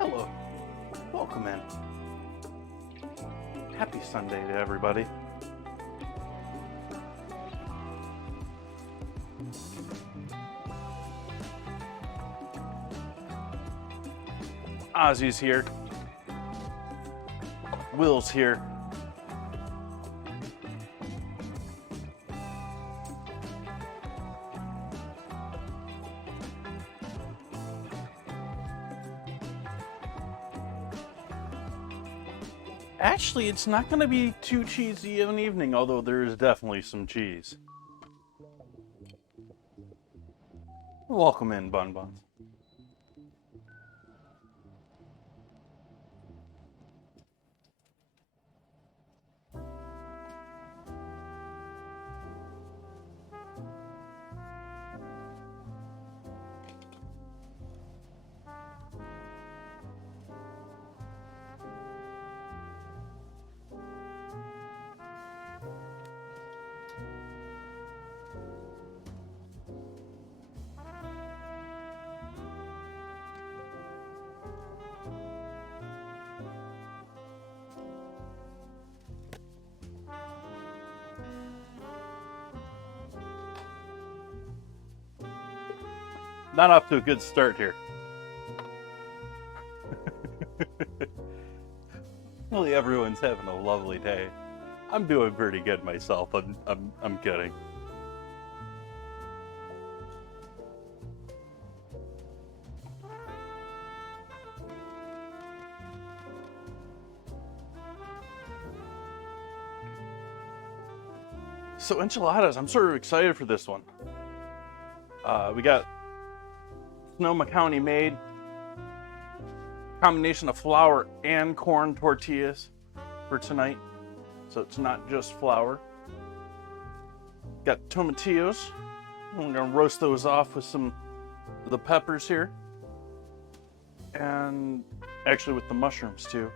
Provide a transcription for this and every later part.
Hello, welcome in. Happy Sunday to everybody. Ozzy's here. Will's here. Actually, it's not going to be too cheesy of an evening, although there is definitely some cheese. Welcome in, Bun Buns. not off to a good start here. Hopefully everyone's having a lovely day. I'm doing pretty good myself. I'm kidding. So enchiladas, I'm sort of excited for this one. We got Sonoma County made, combination of flour and corn tortillas for tonight. So it's not just flour. Got tomatillos. I'm gonna roast those off with some of the peppers here. And actually with the mushrooms too.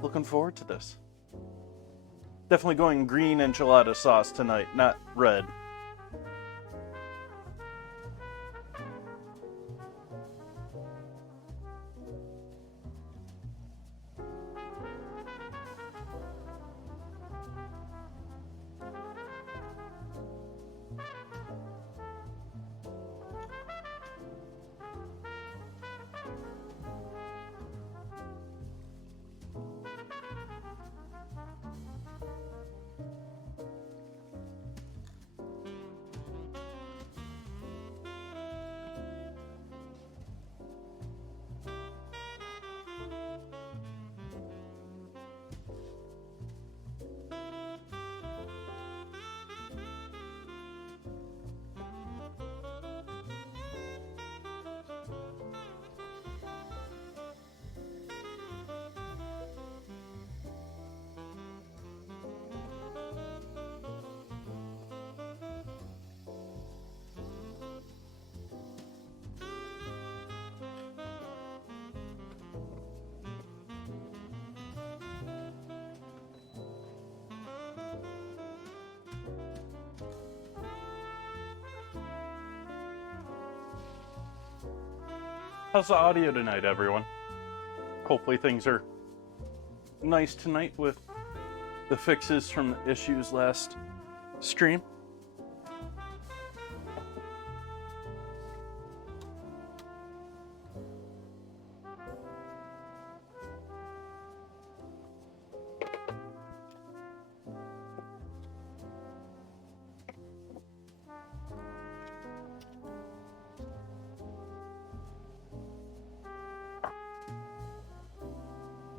Looking forward to this. Definitely going green enchilada sauce tonight, not red. How's the audio tonight, everyone? Hopefully things are nice tonight with the fixes from the issues last stream.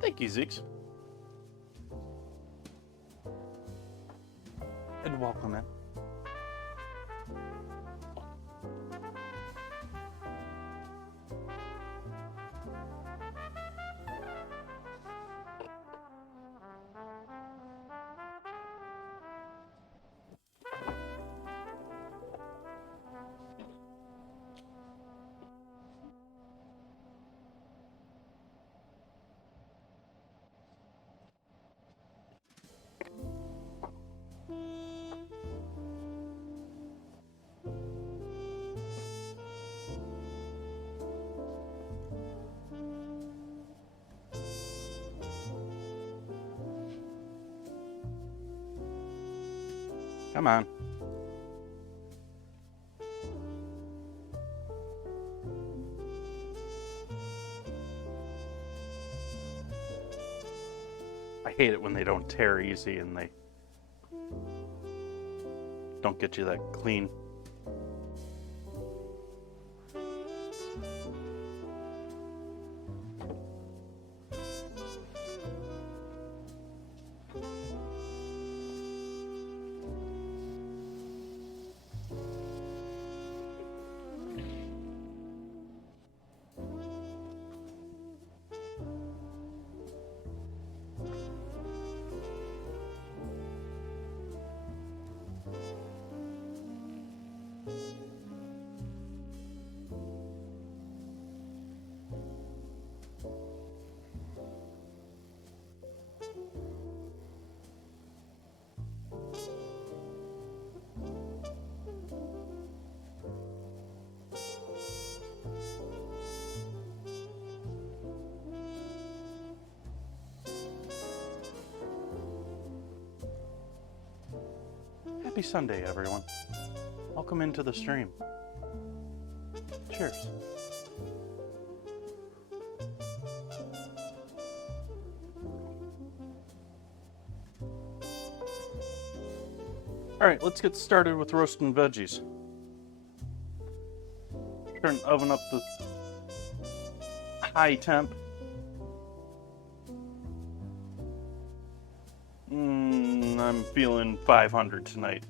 Thank you, Zeeks. And welcome in. Come on. I hate it when they don't tear easy and they don't get you that clean. Happy Sunday, everyone. welcome into the stream. Cheers. All right, let's get started with roasting veggies. Turn the oven up to high temp. I'm feeling 500 tonight.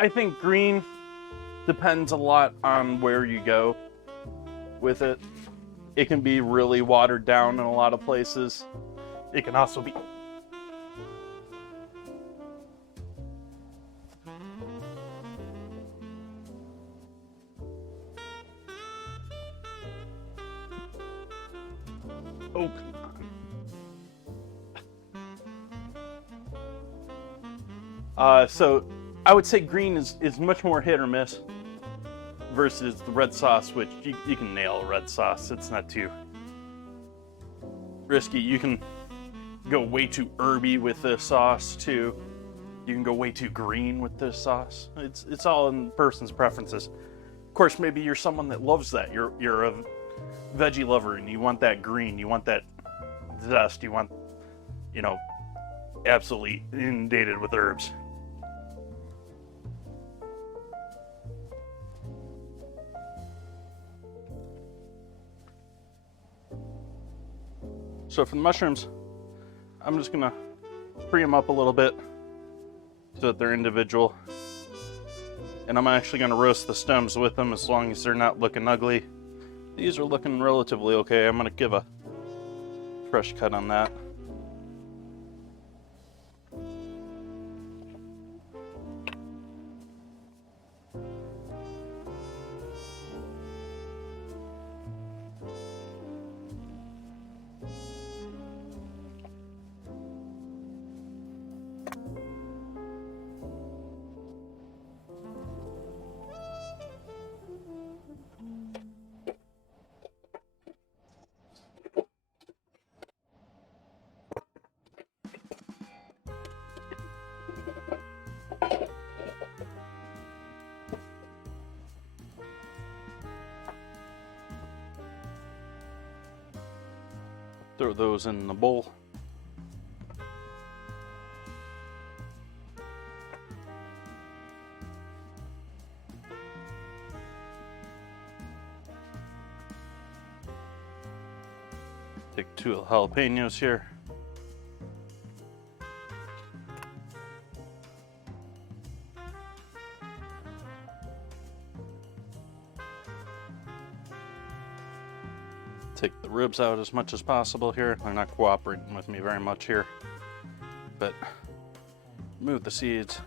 I think green depends a lot on where you go with it. It can be really watered down in a lot of places. It can also be oh, come on. So I would say green is much more hit or miss versus the red sauce, which you can nail a red sauce. It's not too risky. You can go way too herby with this sauce too. You can go way too green with this sauce. It's all in the person's preferences. Of course, maybe you're someone that loves that. You're a veggie lover and you want that green. You want that zest. You want, absolutely inundated with herbs. So for the mushrooms, I'm just gonna free them up a little bit so that they're individual. And I'm actually gonna roast the stems with them as long as they're not looking ugly. These are looking relatively okay. I'm gonna give a fresh cut on that. Throw those in the bowl. Take 2 jalapenos here. Take the ribs out as much as possible here. They're not cooperating with me very much here, but remove the seeds.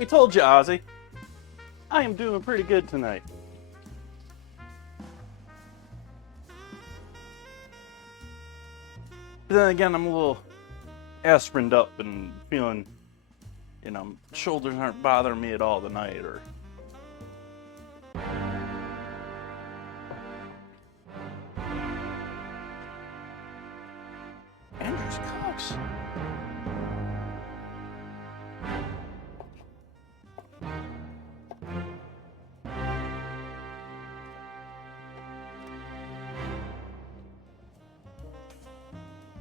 I told you, Ozzy. I am doing pretty good tonight. But then again, I'm a little aspirined up and feeling you know, shoulders aren't bothering me at all tonight, or Andrew's Cooks.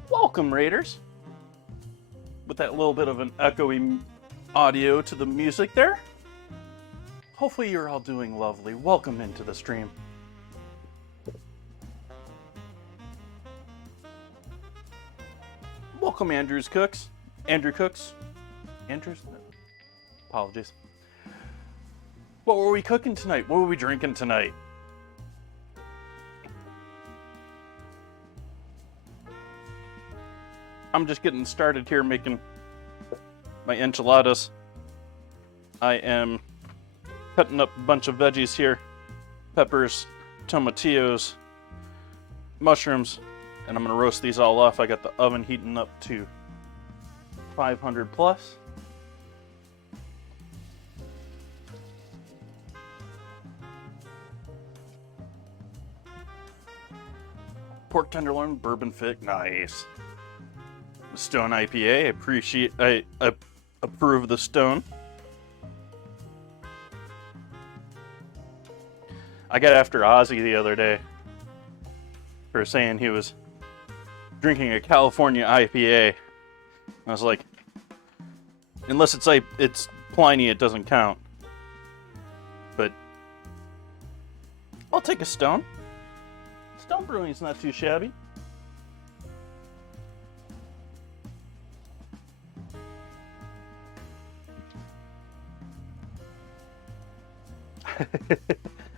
Welcome, Raiders. With that little bit of an echoey audio to the music there. Hopefully you're all doing lovely. Welcome into the stream. Welcome, Andrew Cooks. Andrews? No. Apologies. What were we cooking tonight? What were we drinking tonight? I'm just getting started here making my enchiladas. I am cutting up a bunch of veggies here. Peppers, tomatillos, mushrooms, and I'm gonna roast these all off. I got the oven heating up to 500 plus. Pork tenderloin, bourbon thick, nice. Stone IPA, I approve the Stone. I got after Ozzy the other day for saying he was drinking a California IPA. I was like, unless it's Pliny, it doesn't count. But I'll take a Stone. Stone Brewing's not too shabby.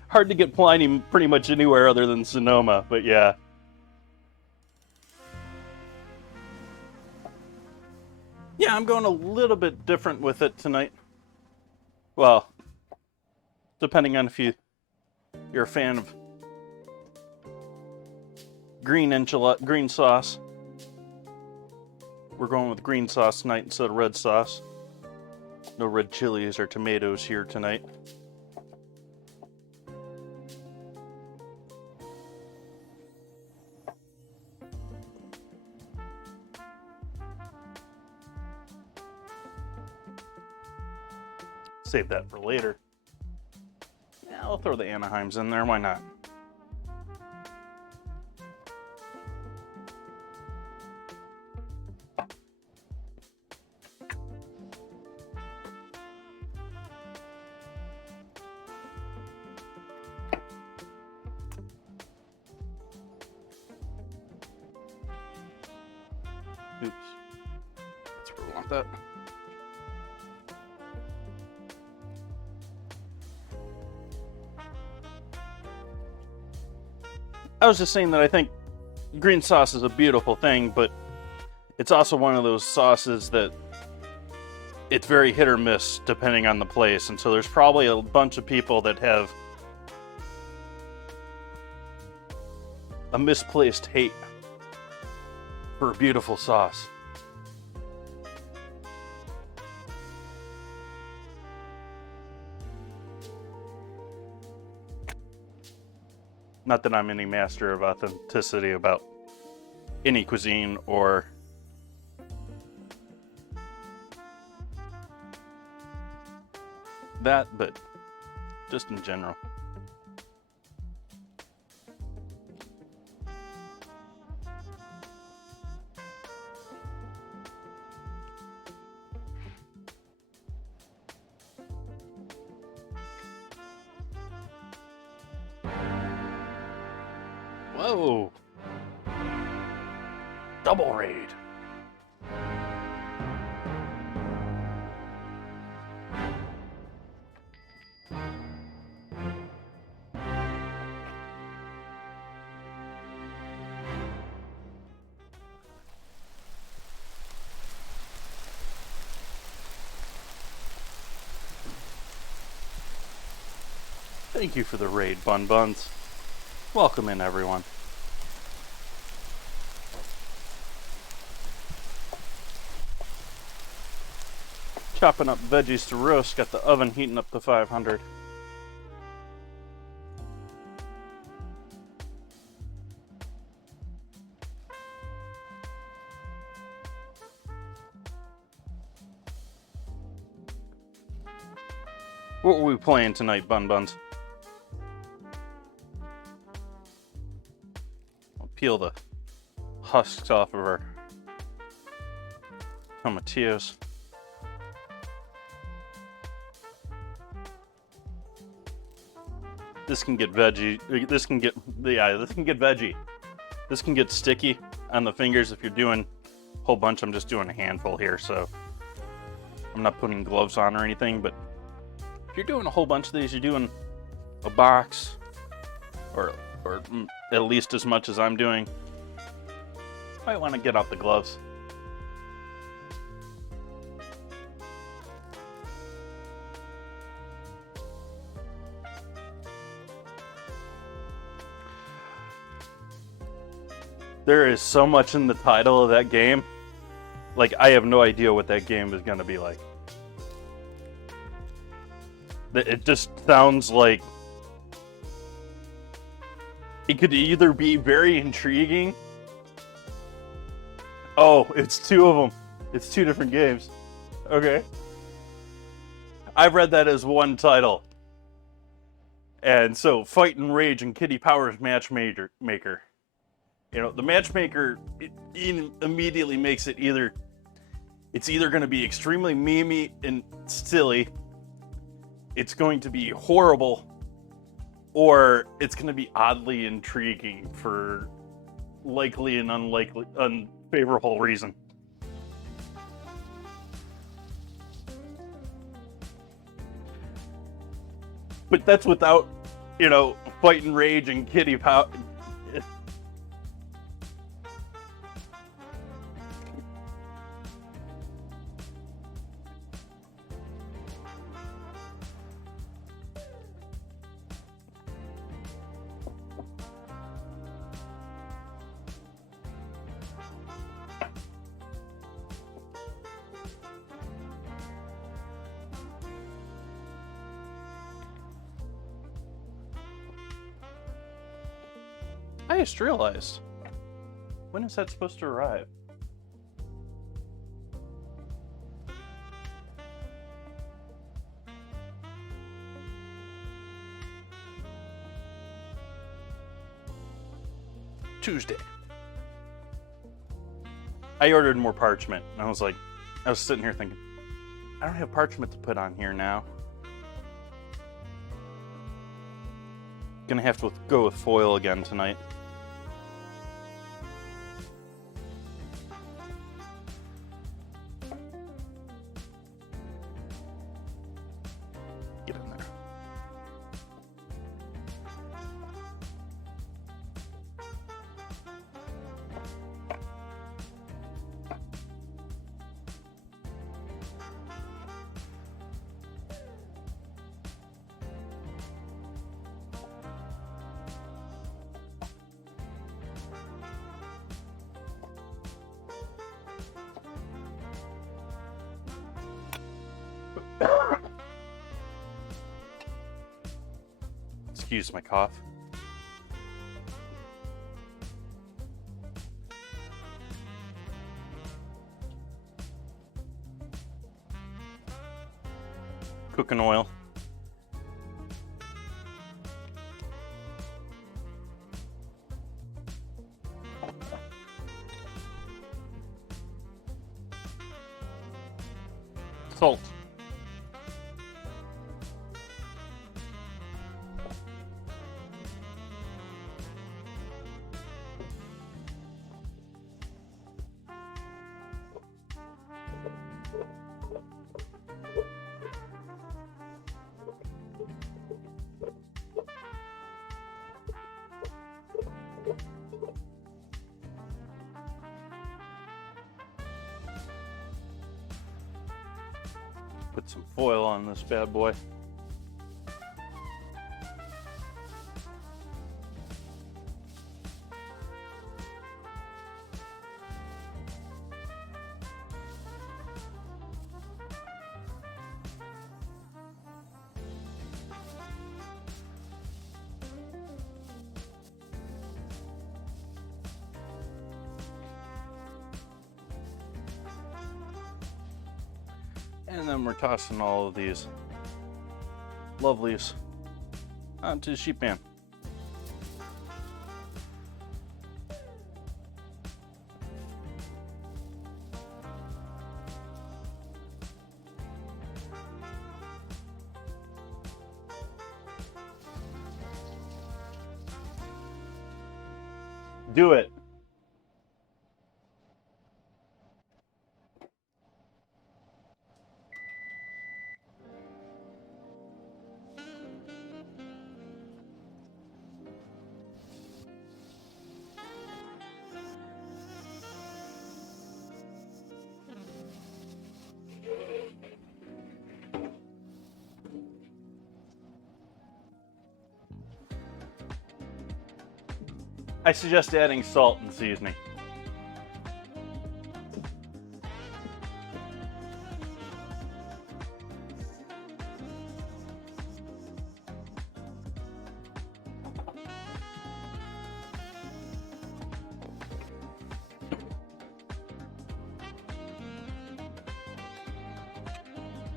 Hard to get Pliny pretty much anywhere other than Sonoma, but yeah. Yeah, I'm going a little bit different with it tonight. Well, depending on if you're a fan of green sauce. We're going with green sauce tonight instead of red sauce. No red chilies or tomatoes here tonight. Save that for later. Yeah, I'll throw the Anaheims in there, why not? Oops. That's where we want that. I was just saying that I think green sauce is a beautiful thing, but it's also one of those sauces that it's very hit or miss depending on the place. And so there's probably a bunch of people that have a misplaced hate for a beautiful sauce. Not that I'm any master of authenticity about any cuisine or that, but just in general. Whoa! Double raid. Thank you for the raid, Bun Buns. Welcome in, everyone. chopping up veggies to roast. Got the oven heating up to 500. What were we playing tonight, Bun Buns? I'll peel the husks off of our tomatillos. This can get veggie. This can get veggie. This can get sticky on the fingers if you're doing a whole bunch. I'm just doing a handful here, so I'm not putting gloves on or anything, but if you're doing a whole bunch of these, you're doing a box, or at least as much as I'm doing, you might want to get out the gloves. There is so much in the title of that game. Like, I have no idea what that game is going to be like. It just sounds like it could either be very intriguing. Oh, it's two of them. It's two different games. Okay. I've read that as one title. And so, Fight and Rage and Kitty Powers Matchmaker. You know, the matchmaker immediately makes it it's either going to be extremely memey and silly, it's going to be horrible, or it's going to be oddly intriguing for likely and unfavorable reason. But that's without, Fight and Rage and Kitty Power. I just realized, when is that supposed to arrive? Tuesday. I ordered more parchment, and I was sitting here thinking, I don't have parchment to put on here now. Gonna have to go with foil again tonight. Get in there. Excuse my cough. Cooking oil. Salt. Put some foil on this bad boy. And then we're tossing all of these lovelies onto the sheet pan. Do it. I suggest adding salt and seasoning.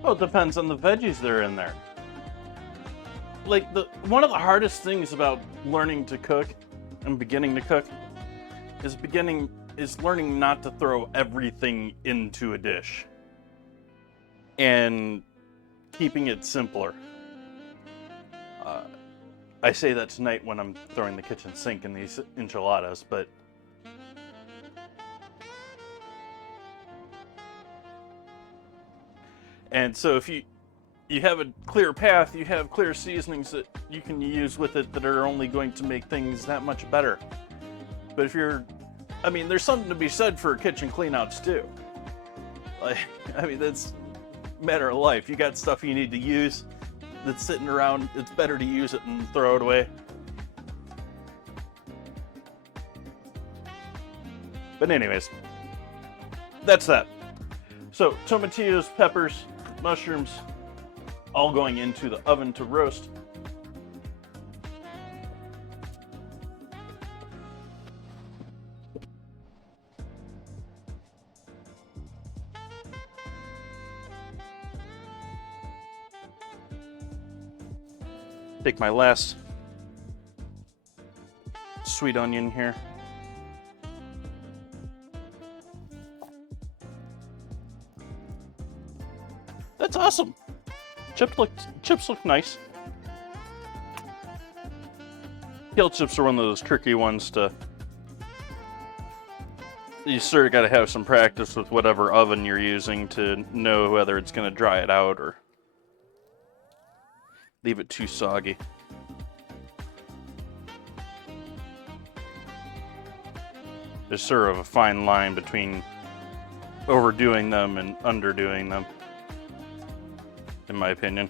Well, it depends on the veggies that are in there. Like, one of the hardest things about learning to cook and beginning to cook is learning not to throw everything into a dish and keeping it simpler. I say that tonight when I'm throwing the kitchen sink in these enchiladas, but and so if you have a clear path, you have clear seasonings that you can use with it that are only going to make things that much better. But if there's something to be said for kitchen cleanouts too. That's a matter of life. You got stuff you need to use that's sitting around, it's better to use it and throw it away. But anyways, that's that. So tomatillos, peppers, mushrooms, all going into the oven to roast. Take my last sweet onion here. That's awesome. Chips look nice. Kale chips are one of those tricky ones to. You sort of got to have some practice with whatever oven you're using to know whether it's going to dry it out or leave it too soggy. There's sort of a fine line between overdoing them and underdoing them, in my opinion.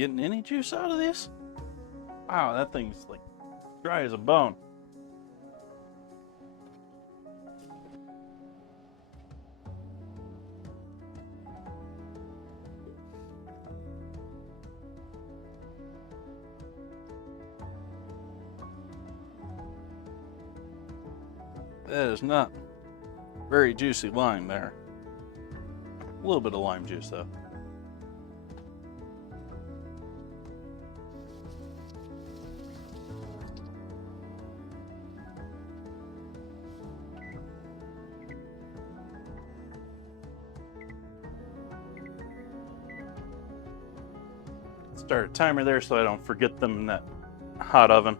getting any juice out of this? Wow, that thing's like dry as a bone. That is not very juicy lime there. A little bit of lime juice though. Start a timer there so I don't forget them in that hot oven.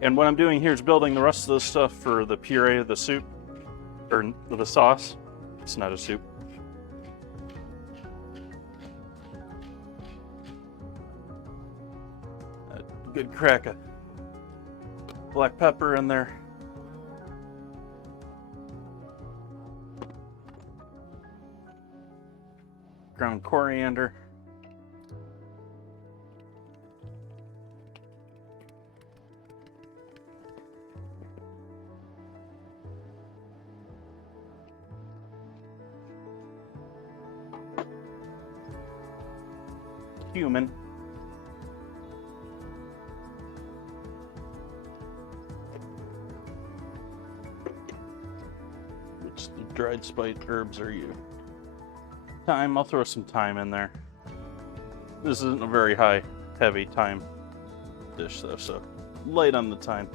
And what I'm doing here is building the rest of the stuff for the puree of the soup, or the sauce. It's not a soup. A good crack of black pepper in there. Ground coriander. Cumin. Which the dried spice herbs are you? Thyme, I'll throw some thyme in there. This isn't a very heavy thyme dish though, so light on the thyme.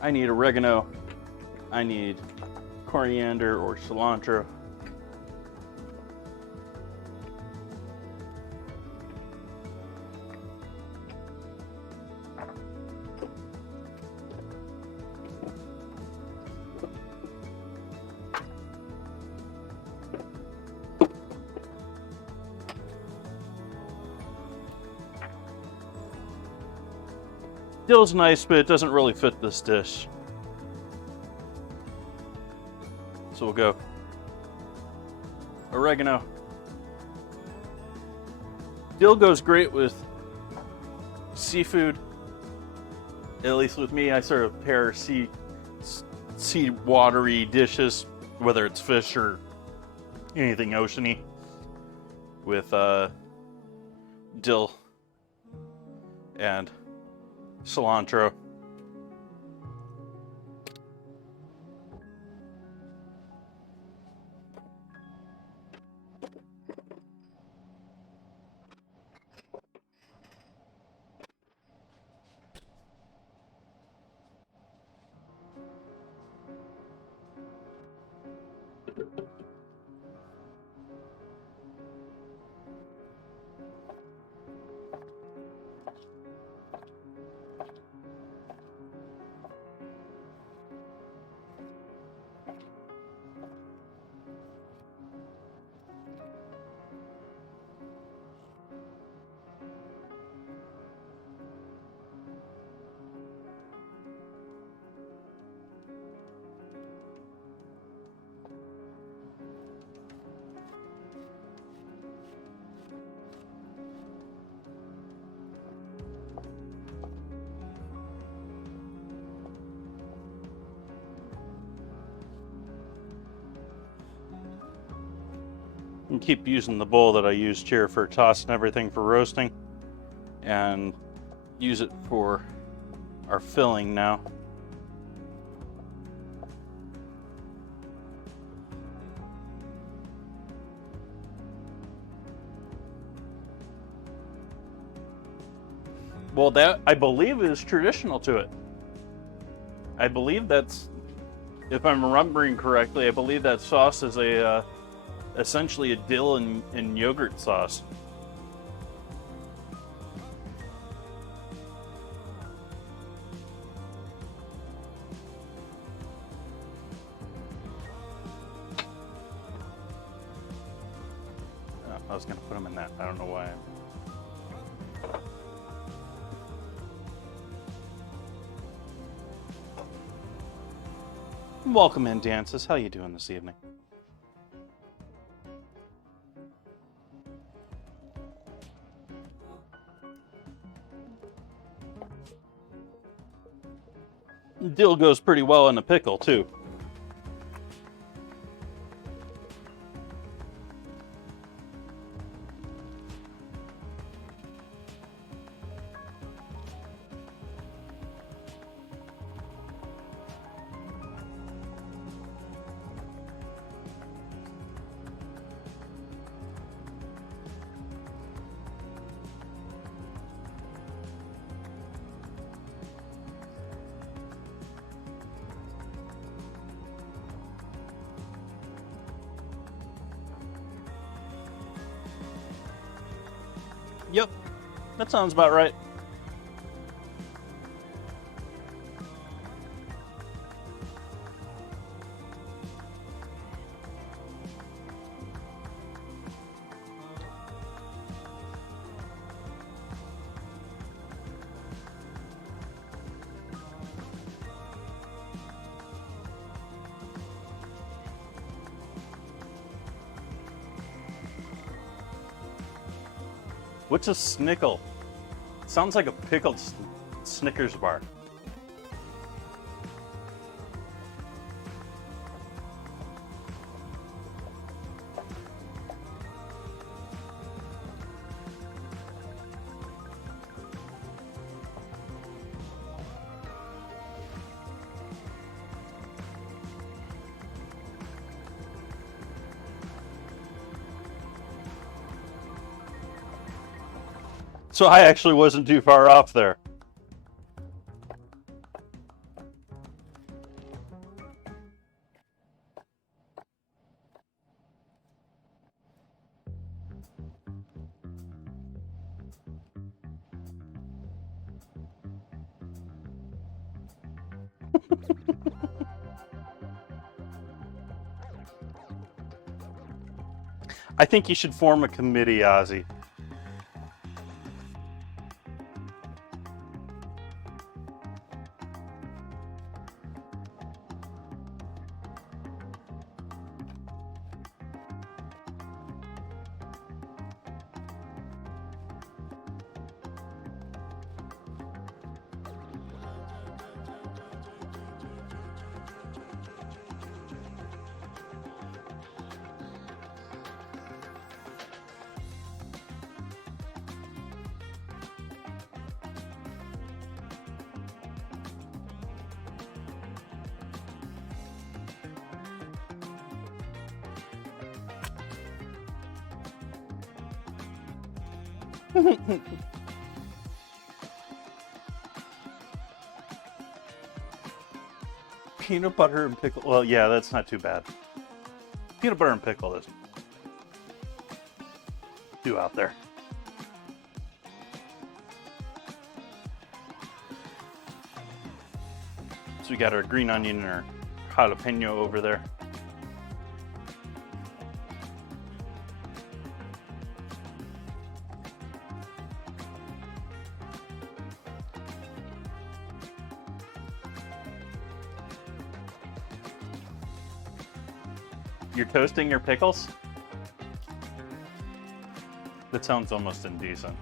I need oregano. I need coriander or cilantro. Dill's nice, but it doesn't really fit this dish. So we'll go oregano. Dill goes great with seafood. At least with me, I sort of pair sea watery dishes, whether it's fish or anything oceany, with dill and cilantro. And keep using the bowl that I used here for tossing everything for roasting, and use it for our filling now. Well, that I believe is traditional to it. I believe that's, if I'm remembering correctly, I believe that sauce is a essentially a dill and yogurt sauce. Oh, I was gonna put them in that. I don't know why. Welcome in, Dances. How you doing this evening? Dill goes pretty well in a pickle, too. Yep, that sounds about right. What's a snickle? Sounds like a pickled Snickers bar. So I actually wasn't too far off there. I think you should form a committee, Ozzy. Peanut butter and pickle. Well, yeah, that's not too bad. Peanut butter and pickle isn't too out there. So we got our green onion and our jalapeno over there. You're toasting your pickles? That sounds almost indecent.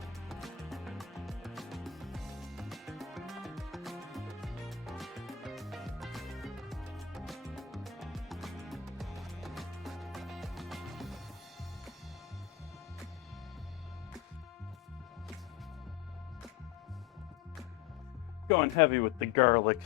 Going heavy with the garlic.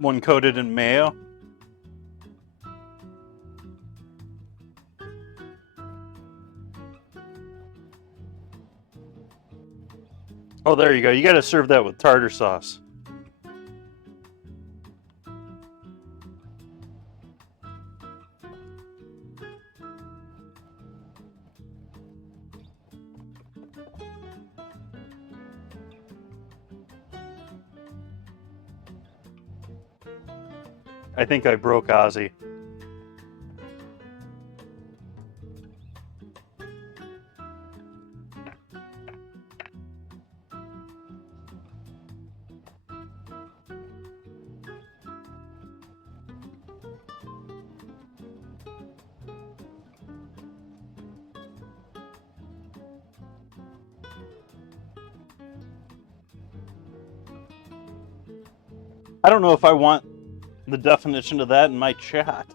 One coated in mayo. Oh, there you go. You got to serve that with tartar sauce. I think I broke Ozzy. I don't know if I want the definition of that in my chat.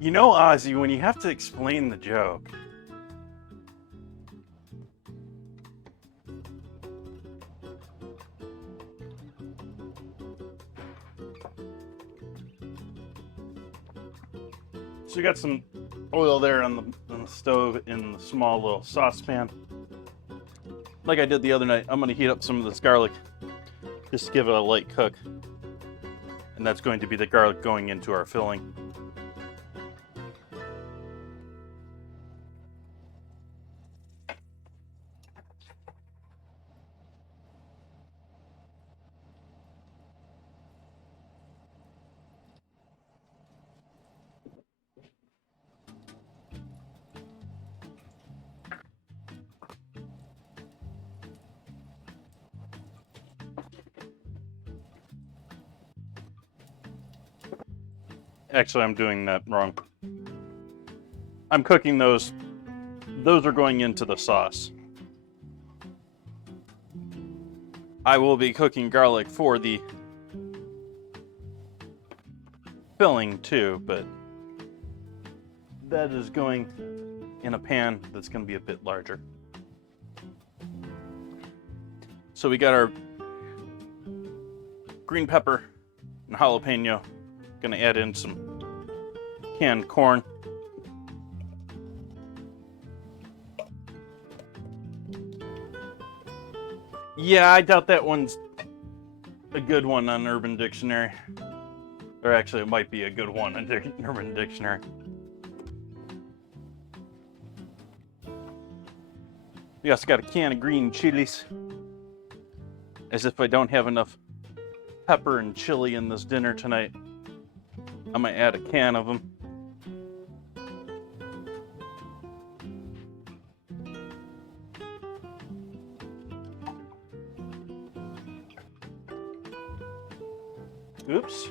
You know, Ozzy, when you have to explain the joke. So you got some oil there on the stove in the small little saucepan. Like I did the other night, I'm going to heat up some of this garlic. Just to give it a light cook. And that's going to be the garlic going into our filling. Actually, I'm doing that wrong. I'm cooking those. Those are going into the sauce. I will be cooking garlic for the filling too, but that is going in a pan that's going to be a bit larger. So we got our green pepper and jalapeno. Gonna add in some canned corn. Yeah, I doubt that one's a good one on Urban Dictionary. Or actually, it might be a good one on Urban Dictionary. We also got a can of green chilies. As if I don't have enough pepper and chili in this dinner tonight. I'm gonna add a can of them. Oops.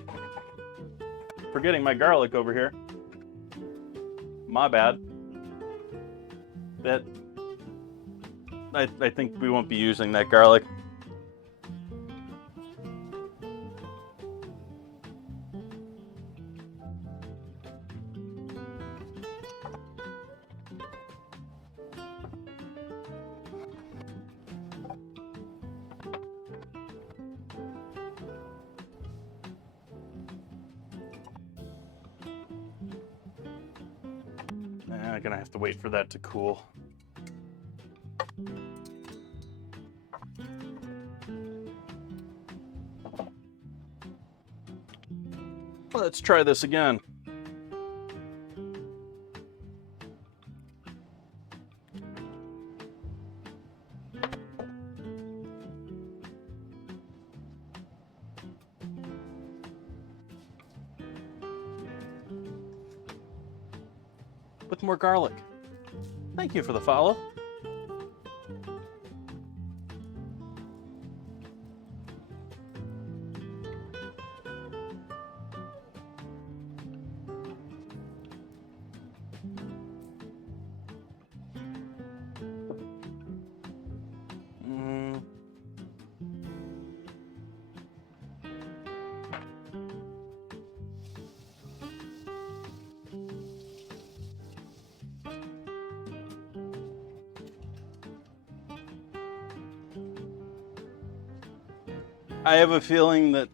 Forgetting my garlic over here. My bad. That I think we won't be using that garlic. I'm gonna have to wait for that to cool. Let's try this again. With more garlic. Thank you for the follow. I have a feeling that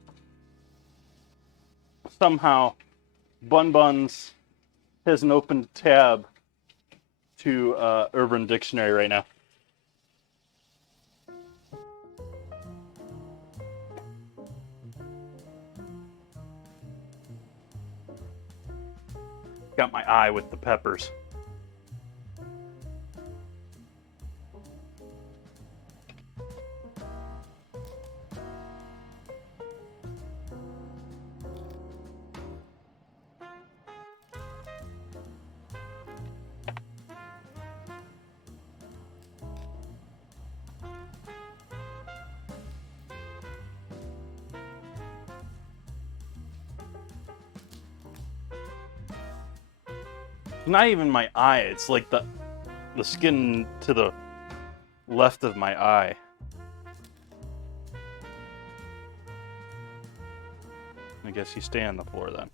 somehow Bun Buns has an open tab to Urban Dictionary right now. Got my eye with the peppers. Not even my eye, it's like the skin to the left of my eye. I guess you stay on the floor then.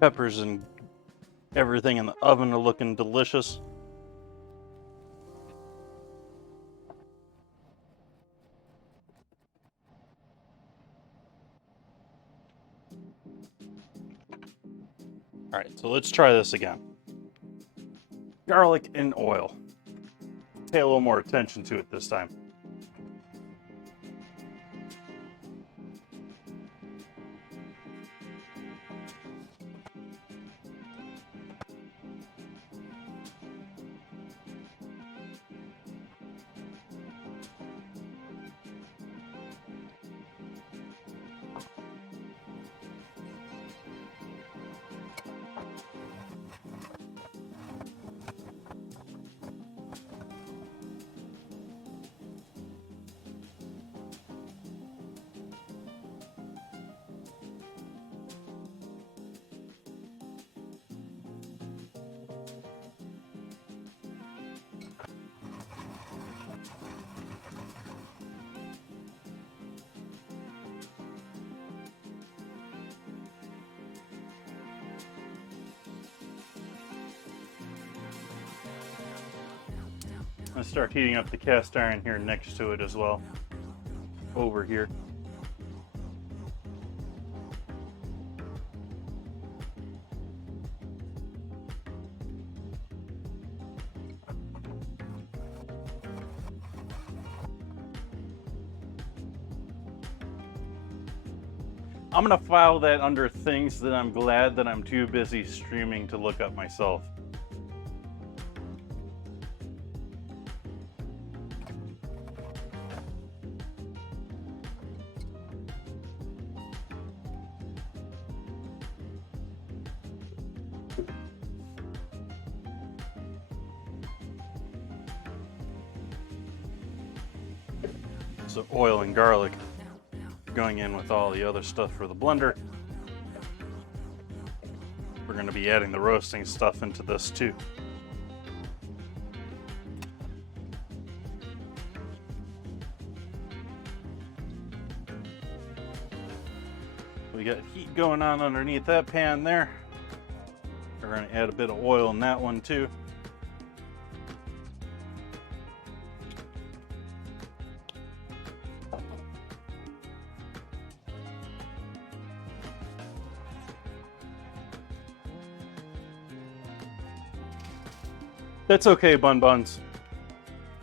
Peppers and everything in the oven are looking delicious. All right, so let's try this again. Garlic and oil. Pay a little more attention to it this time. I start heating up the cast iron here next to it as well. Over here. I'm gonna file that under things that I'm glad that I'm too busy streaming to look up myself. So oil and garlic going in with all the other stuff for the blender. We're going to be adding the roasting stuff into this too. We got heat going on underneath that pan there. We're going to add a bit of oil in that one too. That's okay, Bun Buns.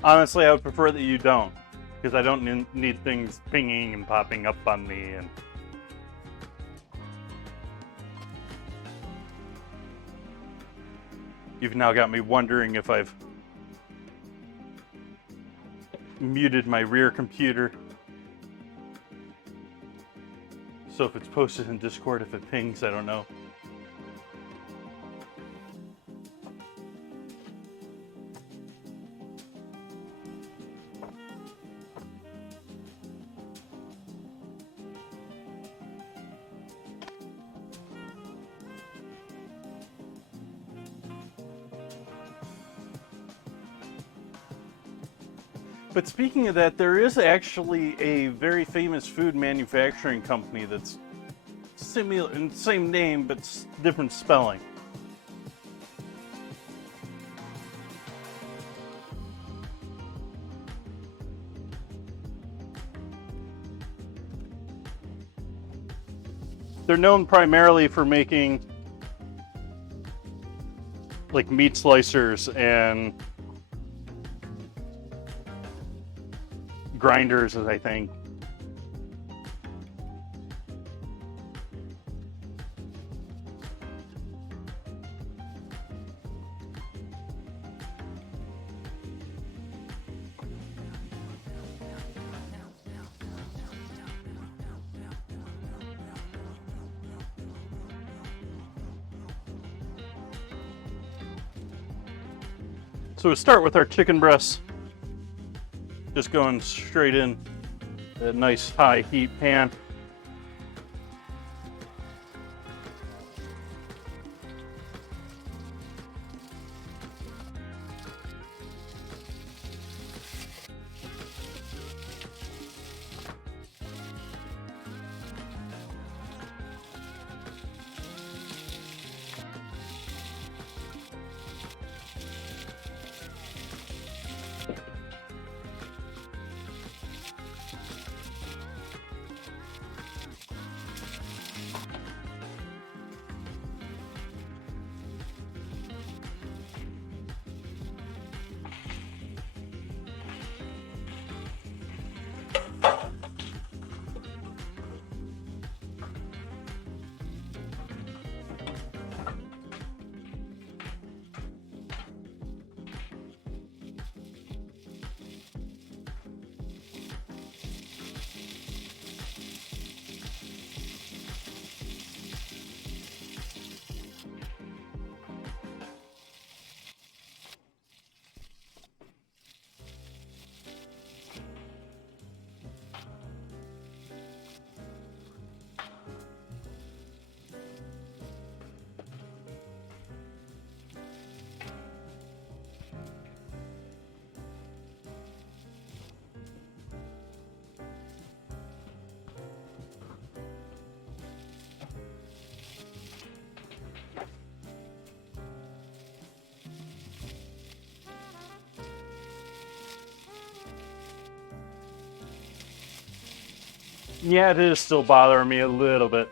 Honestly, I would prefer that you don't, because I don't need things pinging and popping up on me. And you've now got me wondering if I've muted my rear computer. So if it's posted in Discord, if it pings, I don't know. But speaking of that, there is actually a very famous food manufacturing company that's similar, in the same name, but different spelling. They're known primarily for making like meat slicers and grinders, as I think. So we start with our chicken breasts. Just going straight in a nice high heat pan. Yeah, it is still bothering me a little bit.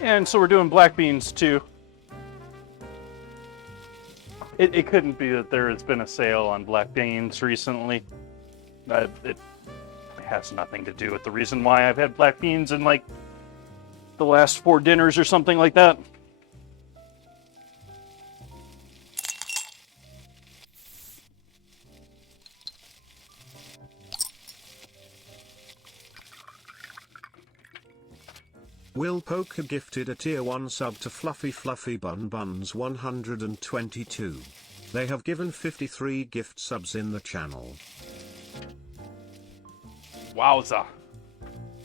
And so we're doing black beans too. It couldn't be that there has been a sale on black beans recently. It has nothing to do with the reason why I've had black beans in like the last 4 dinners or something like that. Will Poker gifted a tier 1 sub to Fluffy Bun Buns 122. They have given 53 gift subs in the channel. Wowza.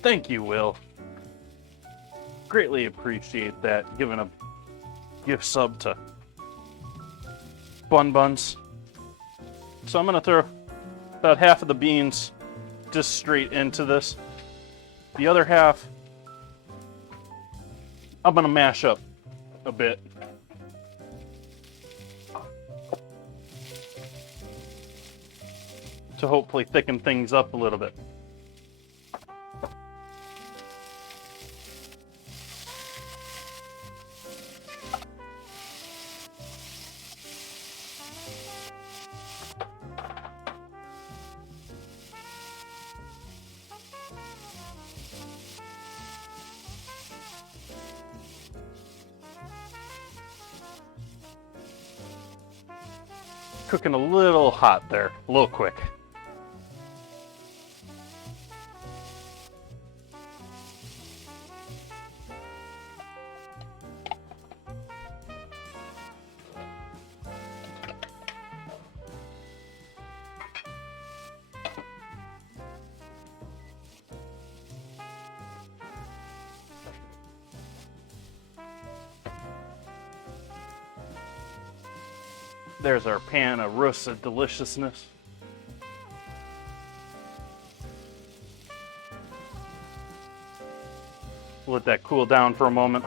Thank you, Will. Greatly appreciate that, giving a gift sub to Bun Buns. So I'm going to throw about half of the beans just straight into this. The other half, I'm going to mash up a bit. To hopefully thicken things up a little bit. Cooking a little hot there, a little quick. There's our pan of roasted deliciousness. Let that cool down for a moment.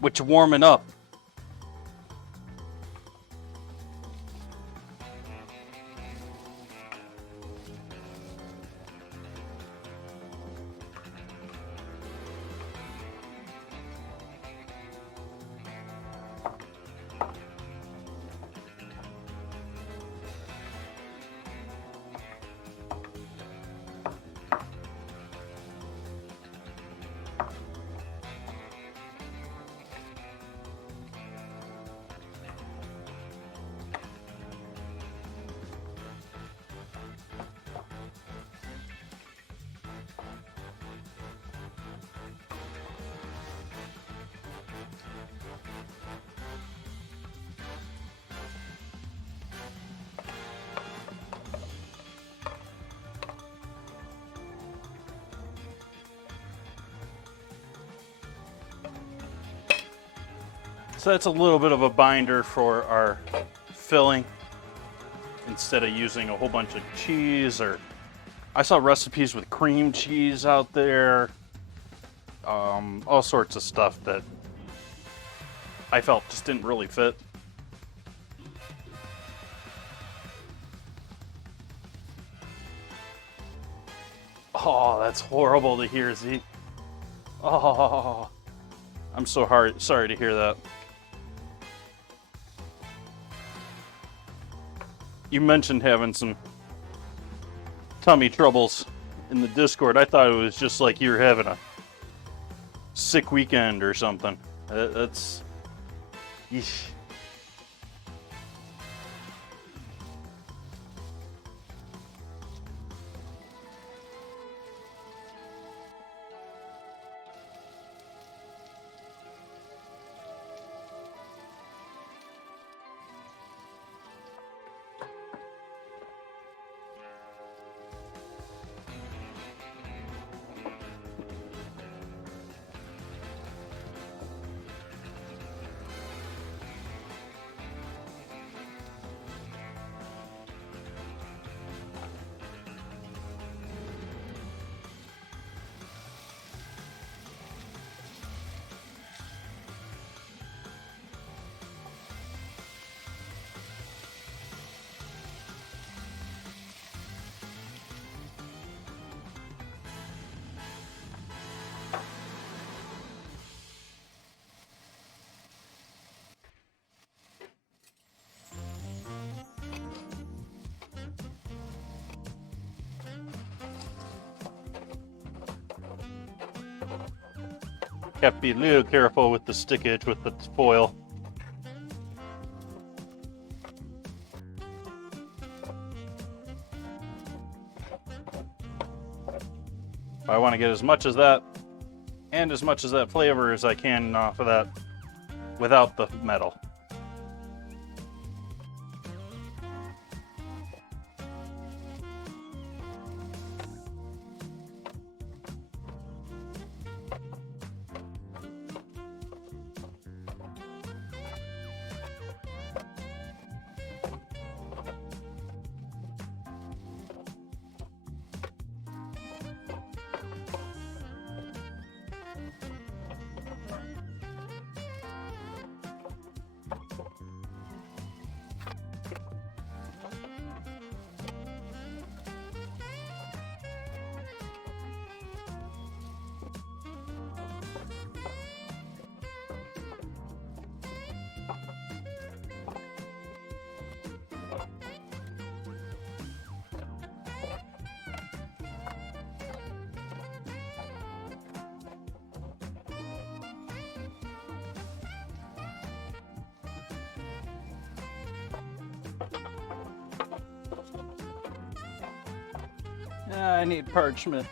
Which warming up. So that's a little bit of a binder for our filling instead of using a whole bunch of cheese, or I saw recipes with cream cheese out there, all sorts of stuff that I felt just didn't really fit. Oh, that's horrible to hear, Z. Oh, I'm so sorry to hear that. You mentioned having some tummy troubles in the Discord. I thought it was just like you were having a sick weekend or something. That's... Yeesh. Have to be a little careful with the stickage with the foil. I want to get as much as that and as much as that flavor as I can off of that without the metal. I need parchment.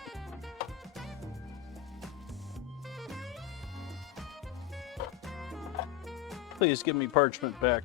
Please give me parchment back.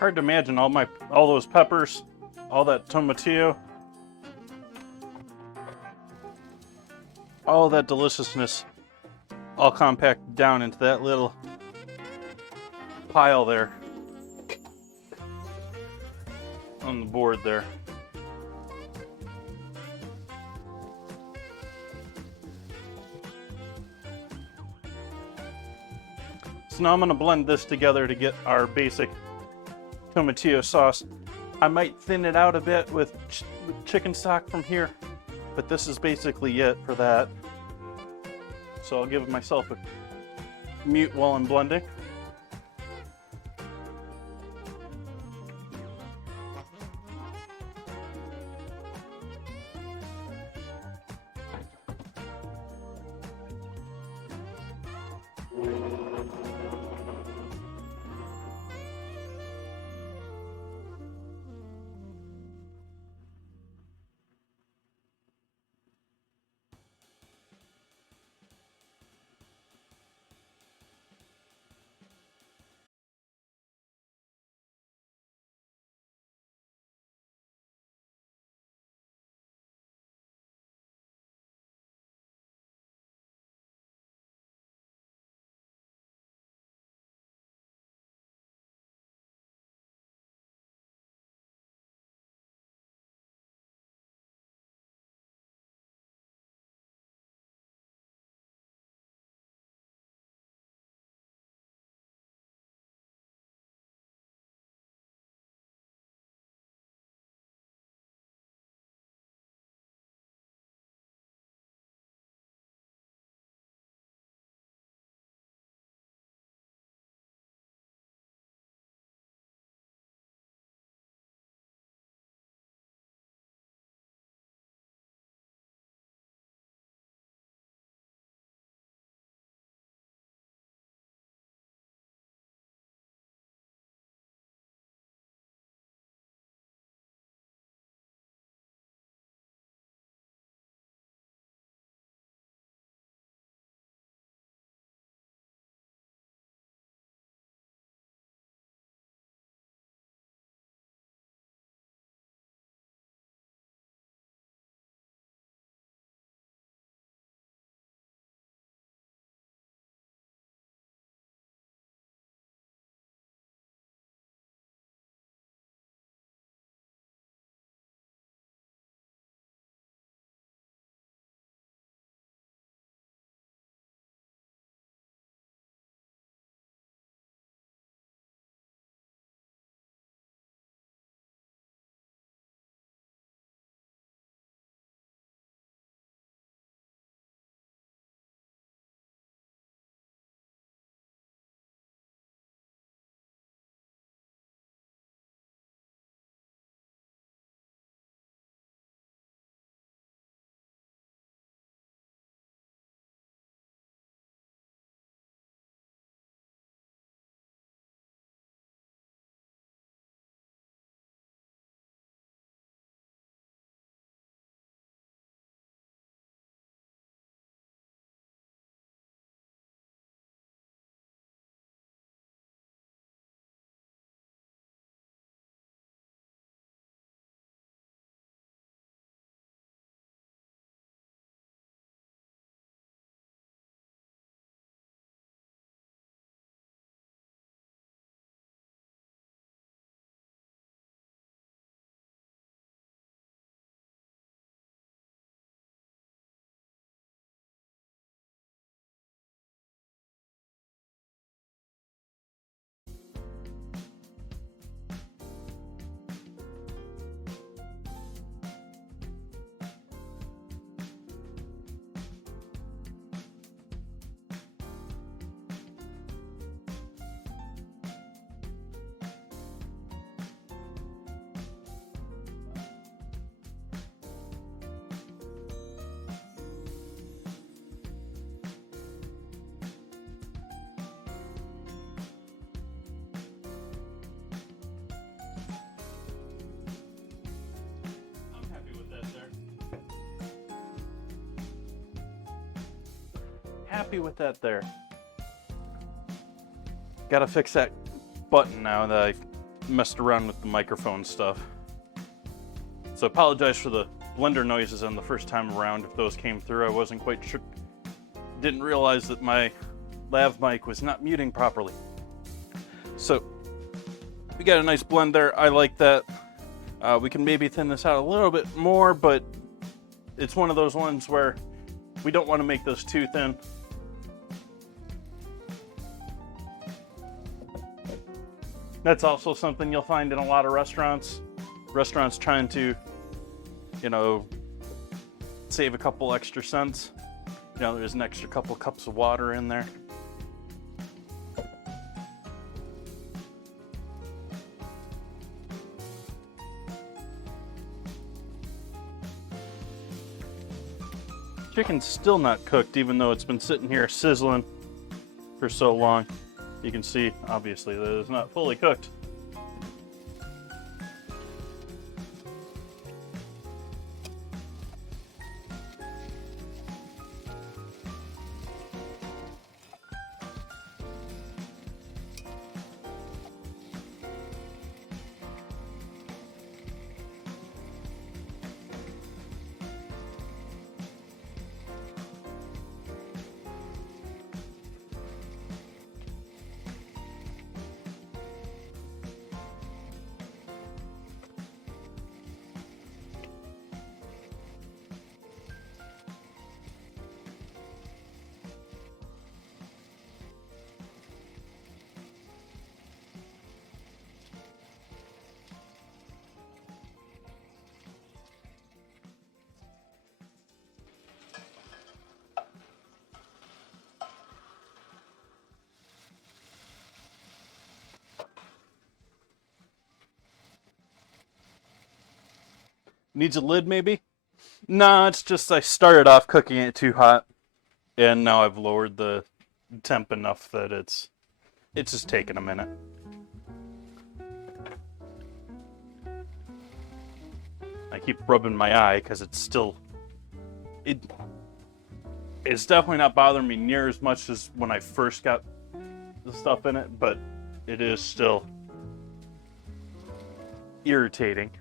Hard to imagine all those peppers, all that tomatillo, all that deliciousness all compacted down into that little pile there on the board there. So now I'm going to blend this together to get our basic tomatillo sauce. I might thin it out a bit with chicken stock from here, but this is basically it for that. So I'll give myself a mute while I'm blending. happy with that there. Gotta fix that button now that I messed around with the microphone stuff. So I apologize for the blender noises on the first time around if those came through. I wasn't quite sure. Didn't realize that my lav mic was not muting properly. So we got a nice blend there. I like that. We can maybe thin this out a little bit more, but it's one of those ones where we don't want to make this too thin. That's also something you'll find in a lot of restaurants. Restaurants trying to, you know, save a couple extra cents. You know, there's an extra couple cups of water in there. Chicken's still not cooked, even though it's been sitting here sizzling for so long. You can see, obviously, that it's not fully cooked. Needs a lid, maybe? Nah, it's just I started off cooking it too hot, and now I've lowered the temp enough that it's just taking a minute. I keep rubbing my eye because it's still... It's definitely not bothering me near as much as when I first got the stuff in it, but it is still irritating.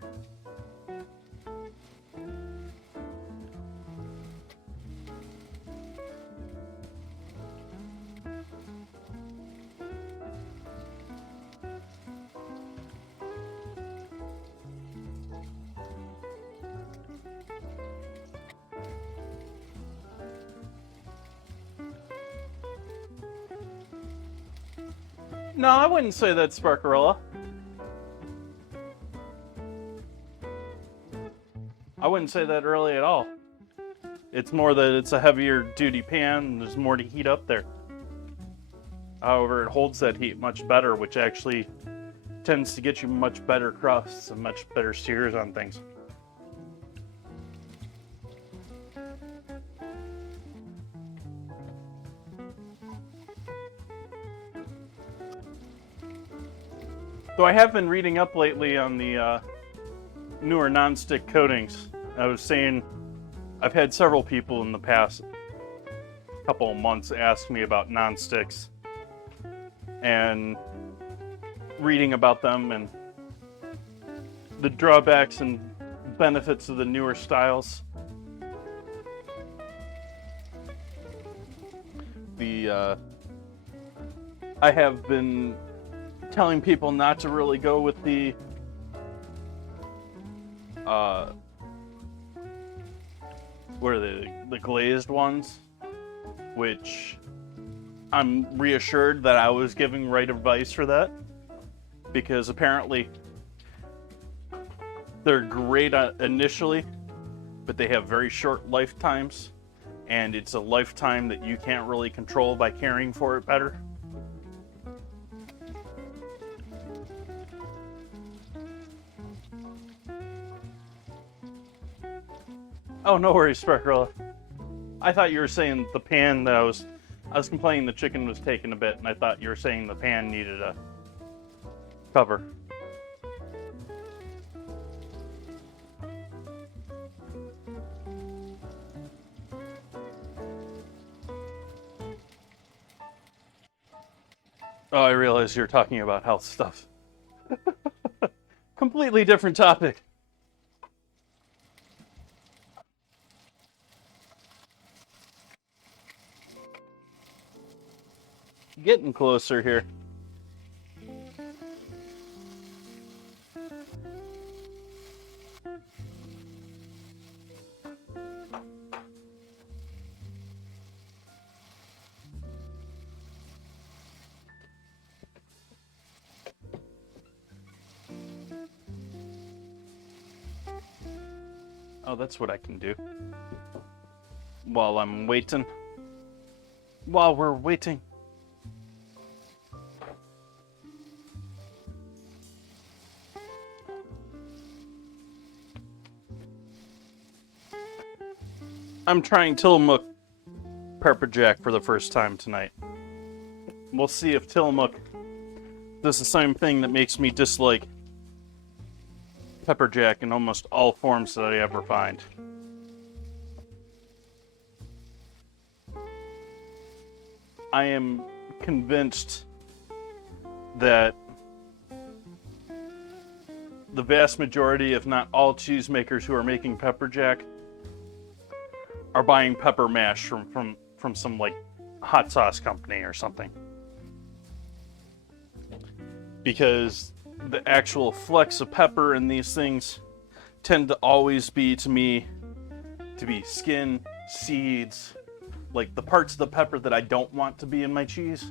No, I wouldn't say that's Sparkarella. I wouldn't say that early at all. It's more that it's a heavier duty pan and there's more to heat up there. However, it holds that heat much better, which actually tends to get you much better crusts and much better sears on things. Though I have been reading up lately on the newer non-stick coatings. I was saying I've had several people in the past couple of months ask me about non-sticks and reading about them and the drawbacks and benefits of the newer styles. I have been telling people not to really go with the what are they, the glazed ones, which I'm reassured that I was giving right advice for that, because apparently they're great initially, but they have very short lifetimes, and it's a lifetime that you can't really control by caring for it better. Oh, no worries, Sparkle. I thought you were saying the pan that I was complaining the chicken was taking a bit, and I thought you were saying the pan needed a cover. Oh, I realize you're talking about health stuff. Completely different topic. Getting closer here. Oh, that's what I can do. While I'm waiting. While we're waiting. I'm trying Tillamook Pepper Jack for the first time tonight. We'll see if Tillamook does the same thing that makes me dislike Pepper Jack in almost all forms that I ever find. I am convinced that the vast majority, if not all, cheesemakers who are making pepper jack are buying pepper mash from some like hot sauce company or something. Because the actual flecks of pepper in these things tend to always be, to me, to be skin, seeds, like the parts of the pepper that I don't want to be in my cheese.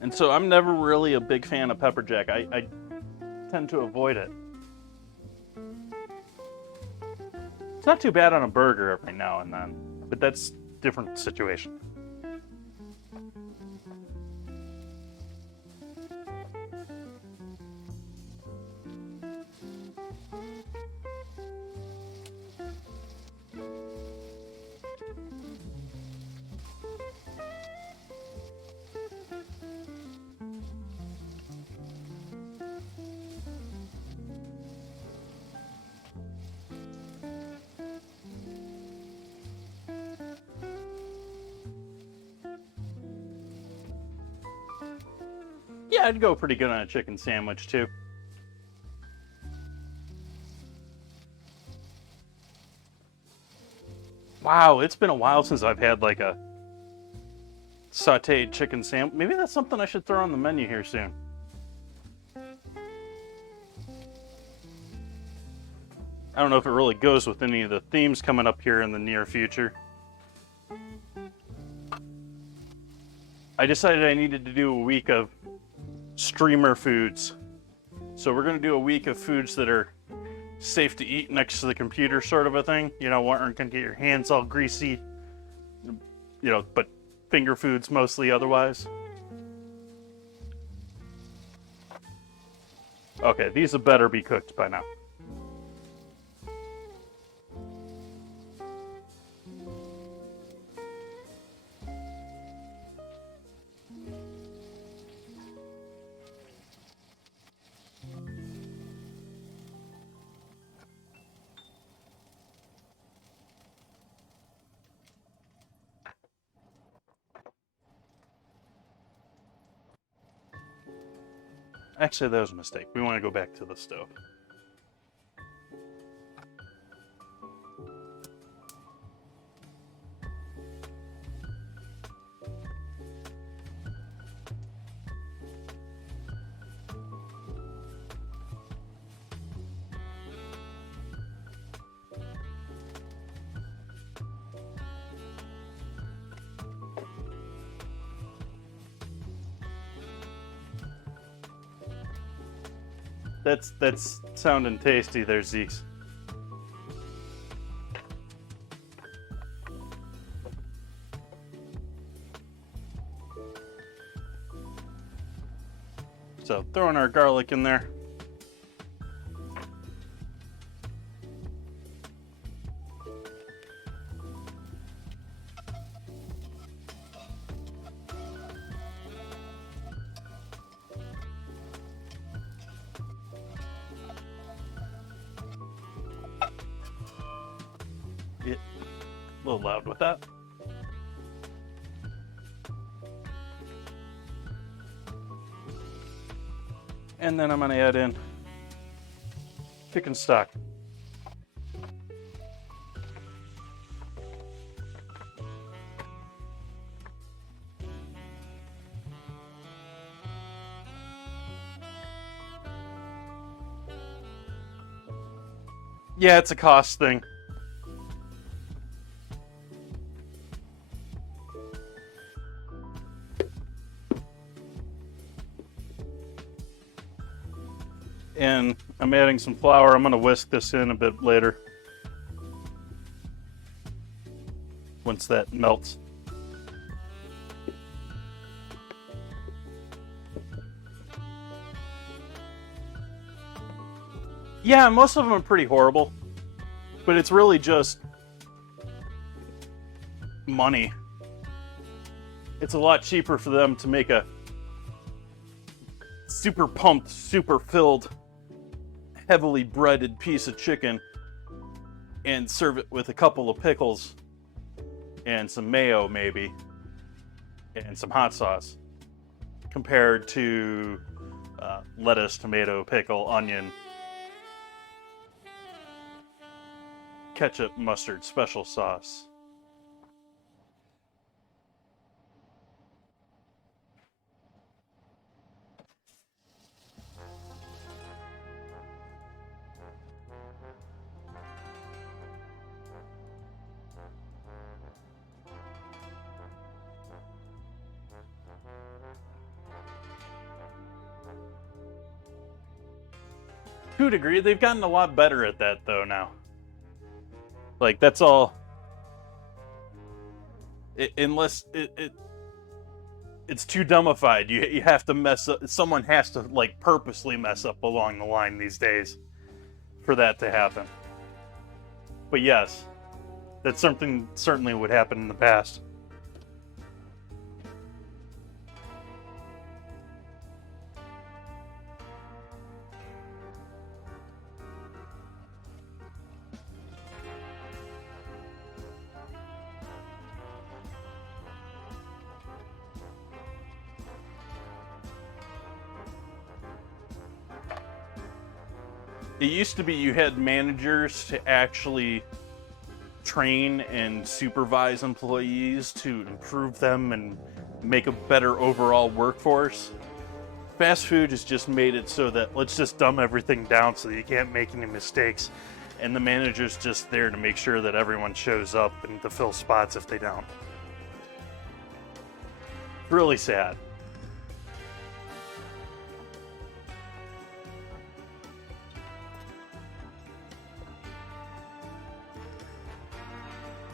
And so I'm never really a big fan of pepper jack. I tend to avoid it. It's not too bad on a burger every now and then, but that's a different situation. Yeah, I'd go pretty good on a chicken sandwich too. Wow, it's been a while since I've had like a sauteed chicken sandwich. Maybe that's something I should throw on the menu here soon. I don't know if it really goes with any of the themes coming up here in the near future. I decided I needed to do a week of streamer foods. So we're going to do a week of foods that are safe to eat next to the computer, sort of a thing. You know, aren't going to get your hands all greasy. You know, but finger foods mostly otherwise. Okay, these had better be cooked by now. Actually, that was a mistake. We want to go back to the stove. That's sounding tasty there, Zeeks. So throwing our garlic in there. A little loud with that. And then I'm going to add in chicken stock. Yeah, it's a cost thing. And I'm adding some flour. I'm going to whisk this in a bit later, once that melts. Yeah, most of them are pretty horrible, but it's really just money. It's a lot cheaper for them to make a super pumped, super filled, heavily breaded piece of chicken and serve it with a couple of pickles and some mayo maybe and some hot sauce compared to lettuce, tomato, pickle, onion, ketchup, mustard, special sauce. To a degree, they've gotten a lot better at that though now. Like, that's all. Unless it's too dumbified, you have to mess up. Someone has to like purposely mess up along the line these days for that to happen. But yes, that's something certainly would happen in the past. It used to be you had managers to actually train and supervise employees to improve them and make a better overall workforce. Fast food has just made it so that let's just dumb everything down so that you can't make any mistakes, and the manager's just there to make sure that everyone shows up and to fill spots if they don't. It's really sad.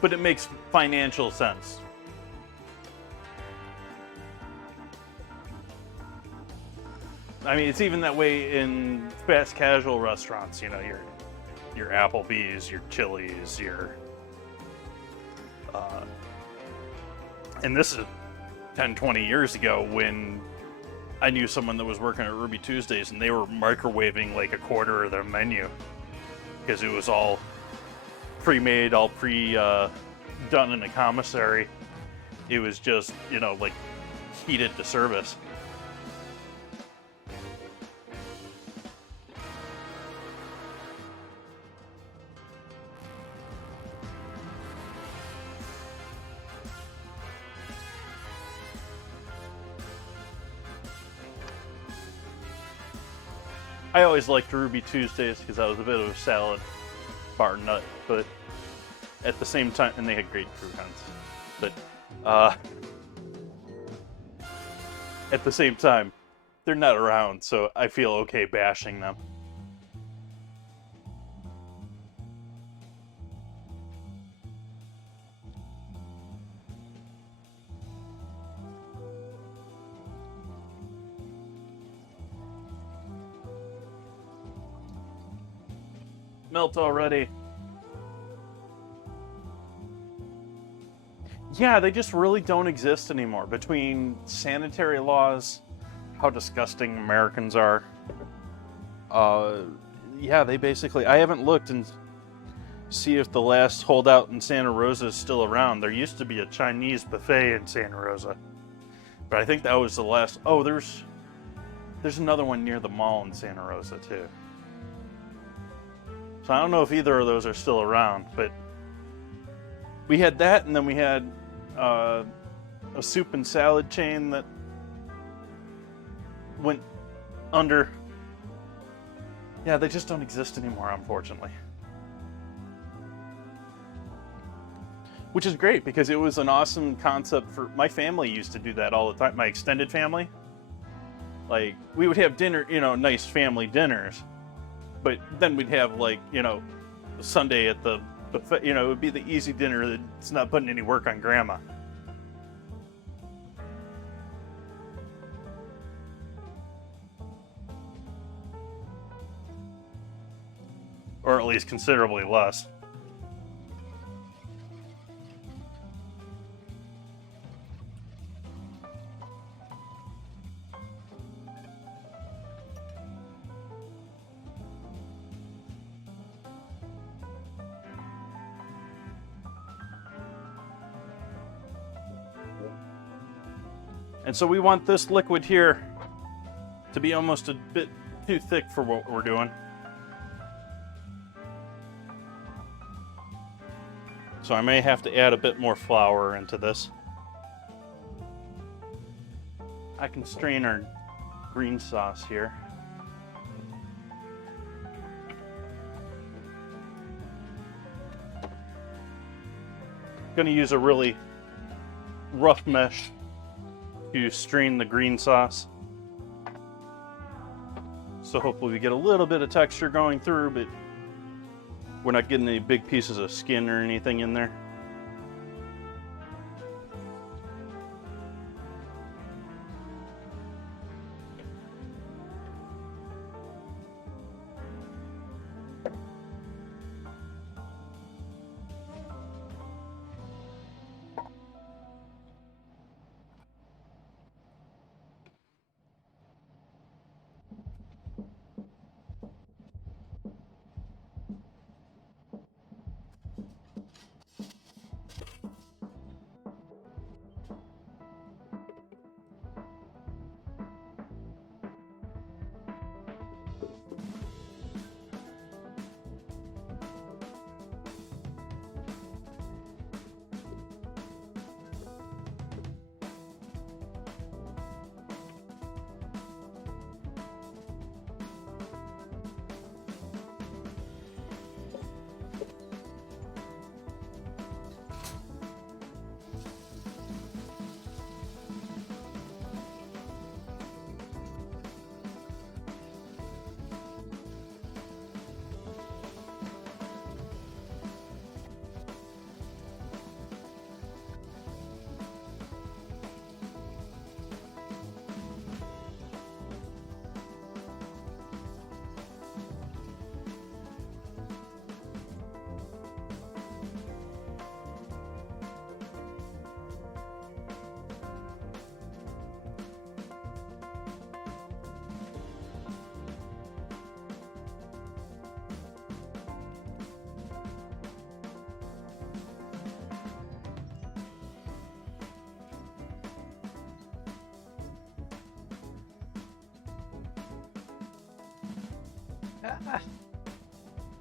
But it makes financial sense. I mean, it's even that way in fast casual restaurants. You know, your Applebee's, your Chili's, your and this is 10, 20 years ago when I knew someone that was working at Ruby Tuesdays, and they were microwaving like a quarter of their menu because it was all pre-made, all done in a commissary. It was just, you know, like heated to service. I always liked Ruby Tuesdays because I was a bit of a salad bar nut, but at the same time, and they had great croutons, but at the same time, they're not around, so I feel okay bashing them. Melt already. Yeah, they just really don't exist anymore. Between sanitary laws, how disgusting Americans are. Yeah, they basically, I haven't looked see if the last holdout in Santa Rosa is still around. There used to be a Chinese buffet in Santa Rosa, but I think that was the last. Oh, there's another one near the mall in Santa Rosa too. So I don't know if either of those are still around, but we had that, and then we had a soup and salad chain that went under. Yeah, they just don't exist anymore, unfortunately. Which is great, because it was an awesome concept for my family. Used to do that all the time. My extended family, like, we would have dinner, nice family dinners, but then we'd have, like, Sunday at the buffet. It would be the easy dinner that's not putting any work on grandma. Or at least considerably less. And so we want this liquid here to be almost a bit too thick for what we're doing. So I may have to add a bit more flour into this. I can strain our green sauce here. Going to use a really rough mesh to strain the green sauce. So hopefully we get a little bit of texture going through, but we're not getting any big pieces of skin or anything in there.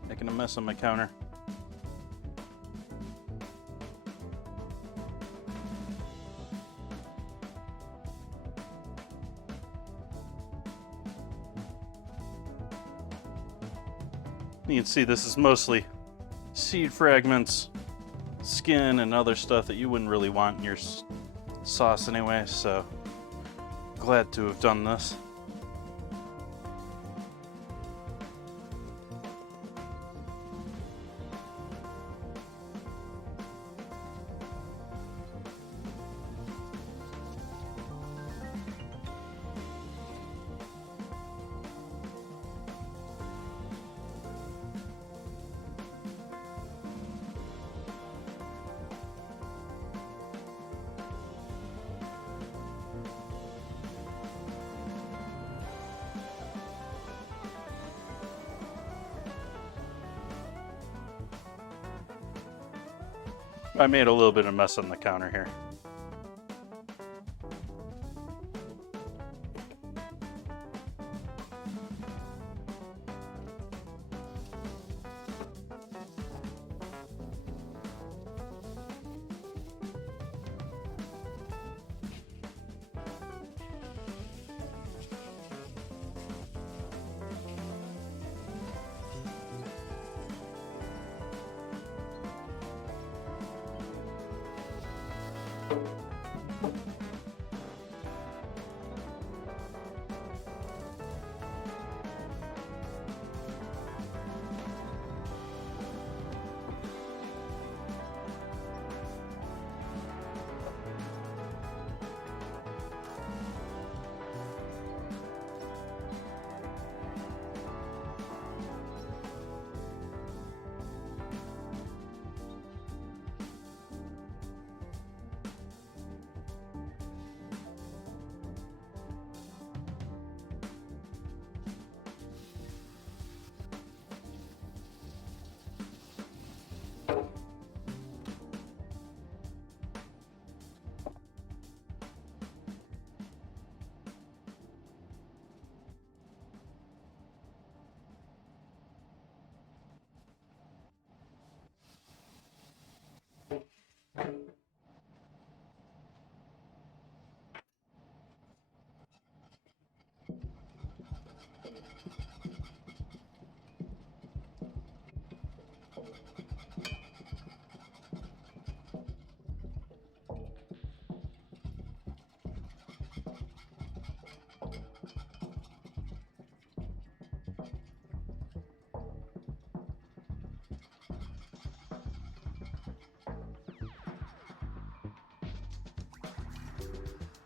Making a mess on my counter. You can see this is mostly seed fragments, skin, and other stuff that you wouldn't really want in your sauce anyway, so glad to have done this. I made a little bit of mess on the counter here.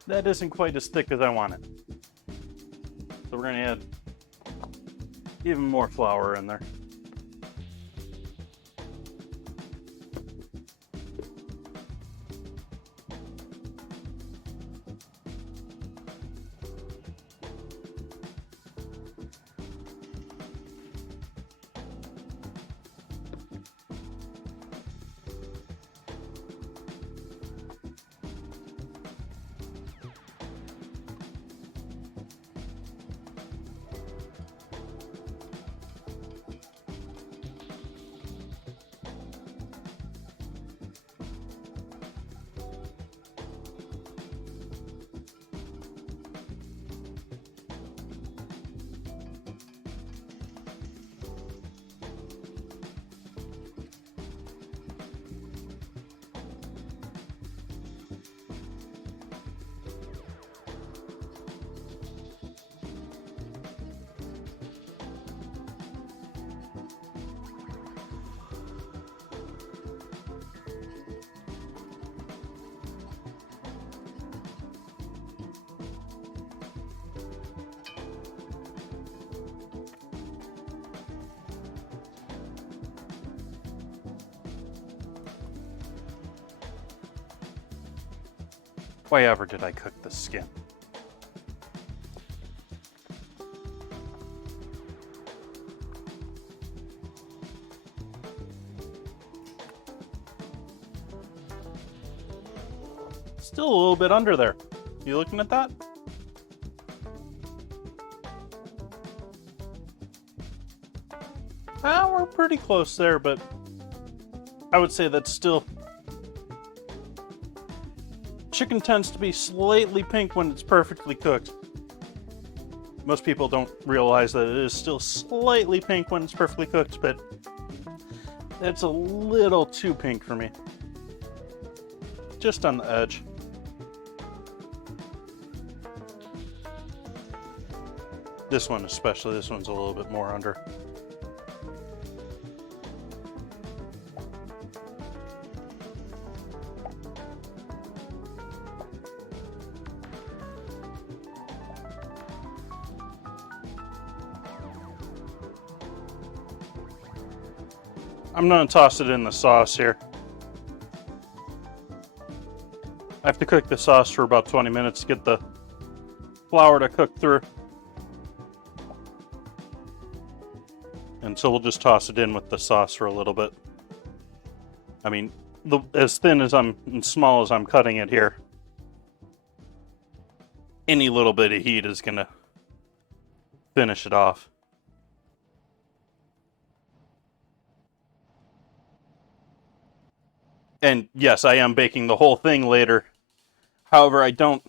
That isn't quite as thick as I want it. So we're going to add even more flour in there. Why ever did I cook the skin? Still a little bit under there. You looking at that? We're pretty close there, but I would say that's still... Chicken tends to be slightly pink when it's perfectly cooked. Most people don't realize that it is still slightly pink when it's perfectly cooked, but it's a little too pink for me. Just on the edge. This one especially, this one's a little bit more under. I'm going to toss it in the sauce here. I have to cook the sauce for about 20 minutes to get the flour to cook through. And so we'll just toss it in with the sauce for a little bit. I mean, as thin as and small as I'm cutting it here, any little bit of heat is gonna finish it off. And yes, I am baking the whole thing later. However, I don't.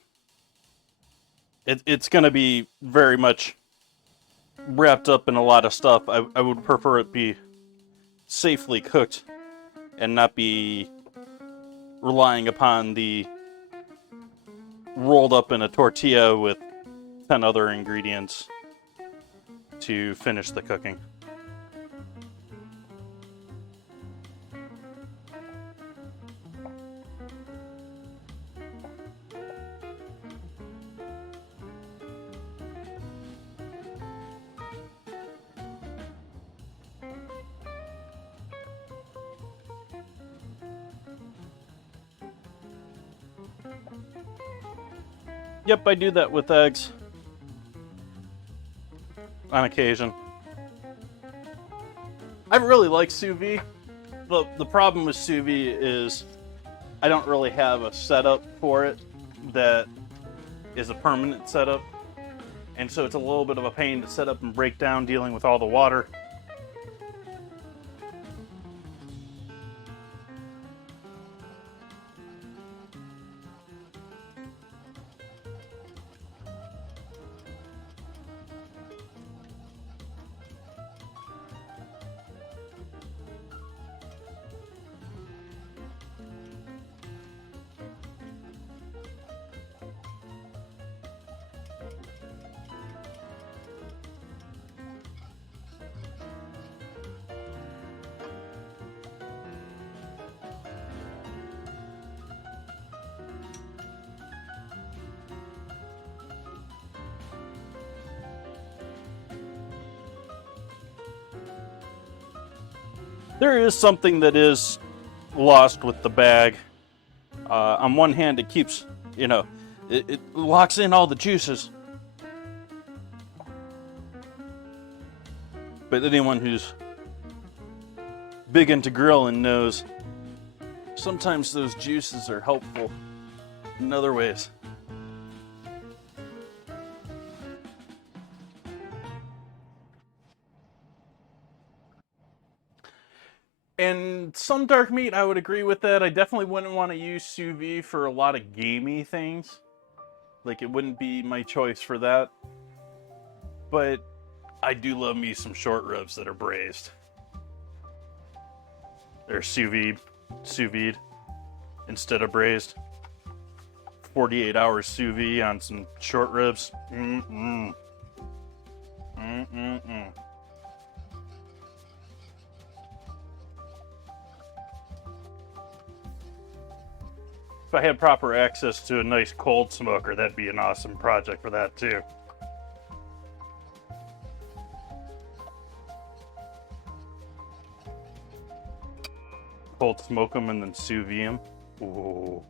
It's gonna be very much wrapped up in a lot of stuff. I would prefer it be safely cooked and not be relying upon the rolled up in a tortilla with 10 other ingredients to finish the cooking. Yep, I do that with eggs on occasion. I really like sous vide. The problem with sous vide is I don't really have a setup for it that is a permanent setup. And so it's a little bit of a pain to set up and break down dealing with all the water. There is something that is lost with the bag. On one hand, it keeps, it locks in all the juices. But anyone who's big into grilling knows sometimes those juices are helpful in other ways. And some dark meat, I would agree with that. I definitely wouldn't want to use sous vide for a lot of gamey things. Like, it wouldn't be my choice for that. But I do love me some short ribs that are braised. They're sous vide instead of braised. 48 hours sous vide on some short ribs. Mm-mm. Mm-mm-mm. If I had proper access to a nice cold smoker, that'd be an awesome project for that too. Cold smoke them and then sous vide them. Ooh.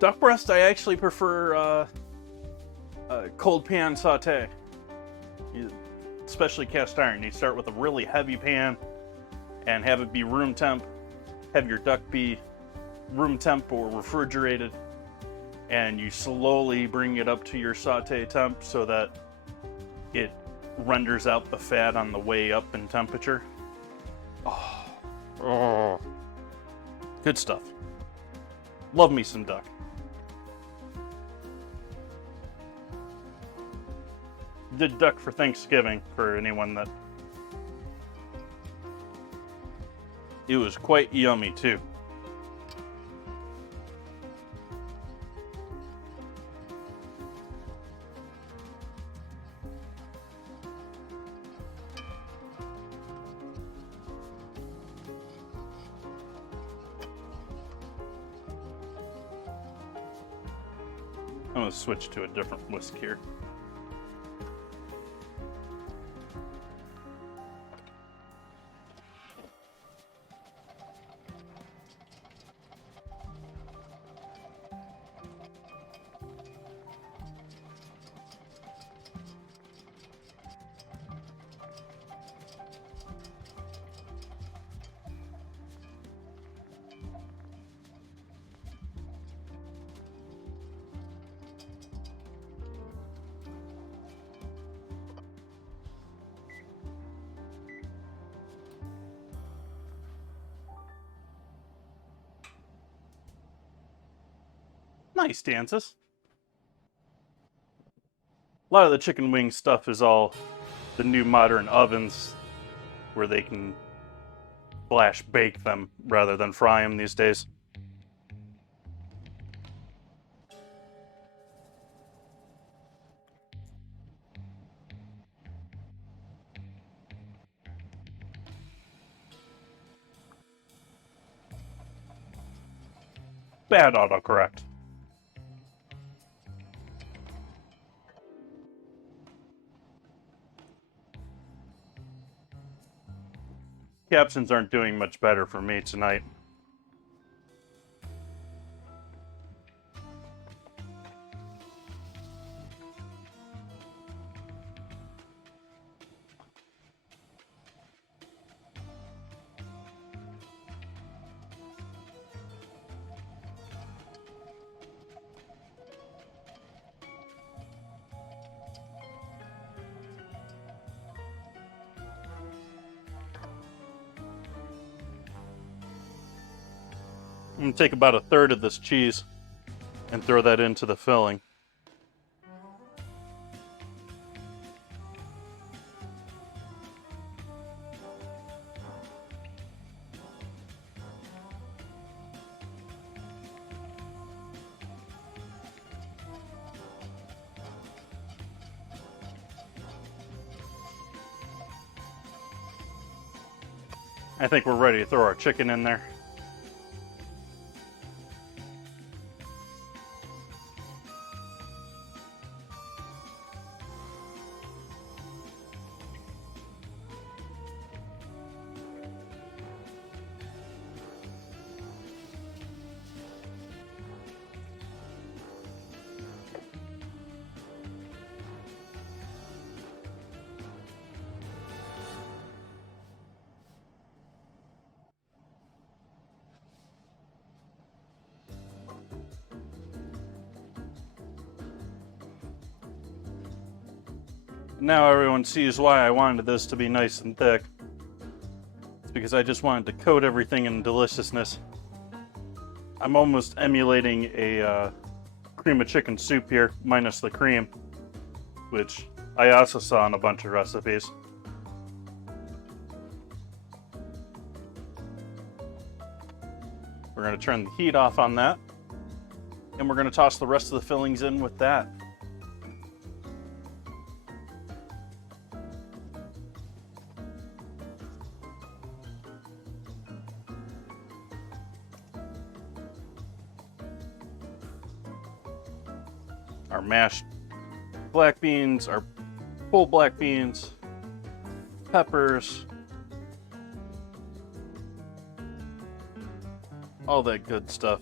Duck breast, I actually prefer cold pan saute. Especially cast iron. You start with a really heavy pan and have it be room temp. Have your duck be room temp or refrigerated. And you slowly bring it up to your saute temp so that it renders out the fat on the way up in temperature. Oh. Good stuff. Love me some duck. Did duck for Thanksgiving for anyone that... It was quite yummy too. I'm going to switch to a different whisk here. Nice, Dances. A lot of the chicken wing stuff is all the new modern ovens where they can flash bake them rather than fry them these days. Bad autocorrect. Captions aren't doing much better for me tonight. I'm gonna take about a third of this cheese and throw that into the filling. I think we're ready to throw our chicken in there. Now everyone sees why I wanted this to be nice and thick. It's because I just wanted to coat everything in deliciousness. I'm almost emulating a cream of chicken soup here, minus the cream, which I also saw in a bunch of recipes. We're going to turn the heat off on that, and we're going to toss the rest of the fillings in with that. Our mashed black beans, our full black beans, peppers, all that good stuff.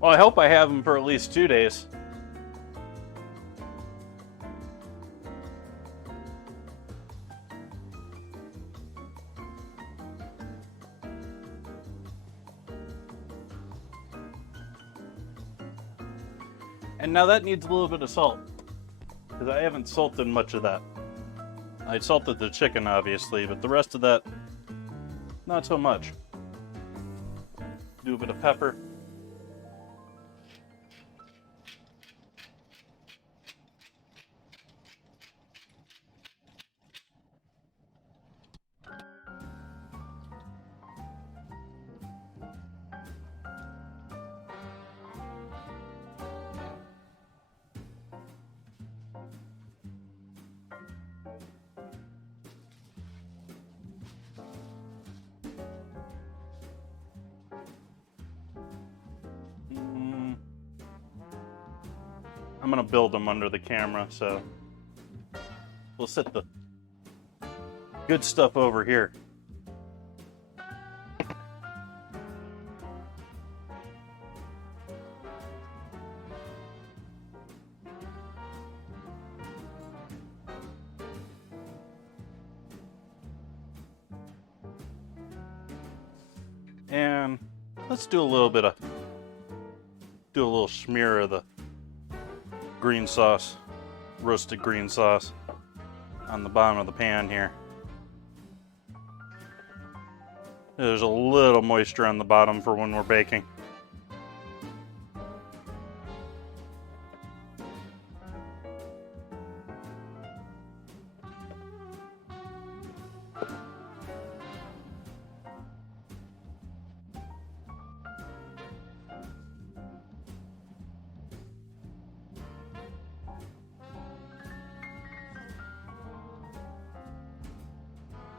Well, I hope I have them for at least 2 days. And now that needs a little bit of salt, because I haven't salted much of that. I salted the chicken, obviously, but the rest of that, not so much. Do a bit of pepper. I'm gonna build them under the camera, so we'll set the good stuff over here. And let's do a little smear of the green sauce, roasted green sauce on the bottom of the pan here. There's a little moisture on the bottom for when we're baking.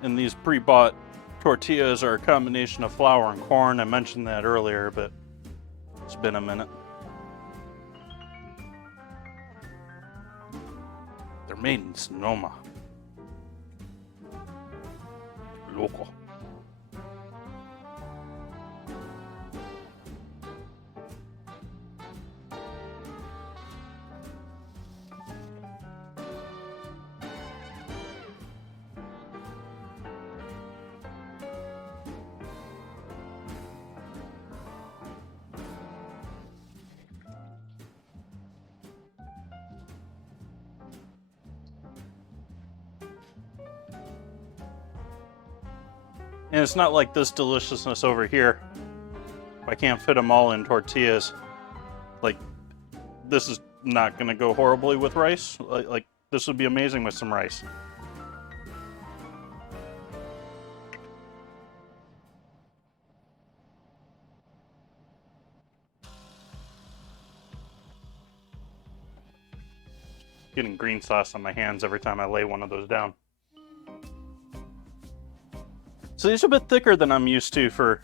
And these pre-bought tortillas are a combination of flour and corn. I mentioned that earlier, but it's been a minute. They're made in Sonoma. Local. And it's not like this deliciousness over here. I can't fit them all in tortillas. Like, this is not gonna go horribly with rice. Like this would be amazing with some rice. Getting green sauce on my hands every time I lay one of those down. So these are a bit thicker than I'm used to for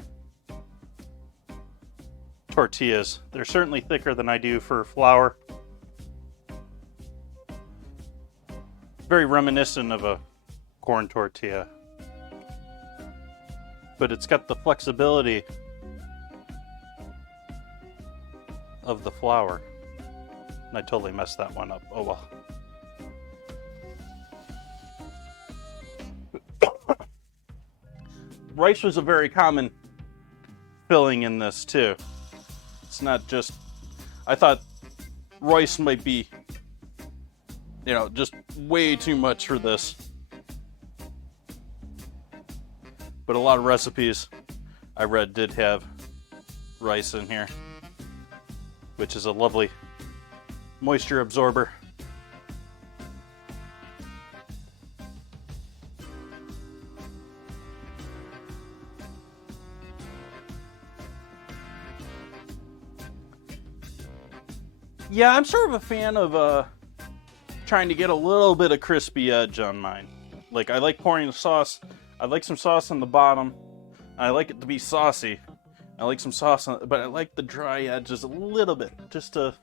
tortillas. They're certainly thicker than I do for flour. Very reminiscent of a corn tortilla. But it's got the flexibility of the flour. And I totally messed that one up. Oh well. Rice was a very common filling in this too. It's not just, I thought rice might be, just way too much for this. But a lot of recipes I read did have rice in here, which is a lovely moisture absorber. Yeah, I'm sort of a fan of trying to get a little bit of crispy edge on mine. Like, I like pouring the sauce. I like some sauce on the bottom. I like it to be saucy. I like some sauce on, but I like the dry edges a little bit, just to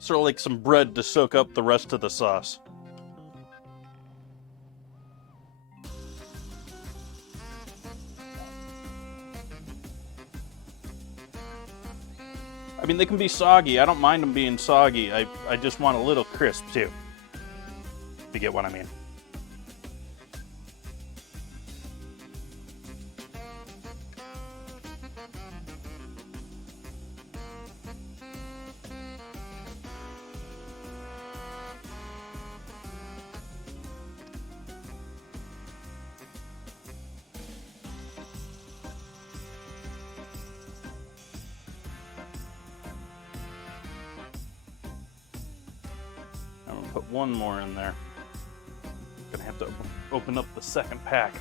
sort of like some bread to soak up the rest of the sauce. I mean, they can be soggy. I don't mind them being soggy. I just want a little crisp too. If you get what I mean. Put one more in there. Gonna have to open up the second pack.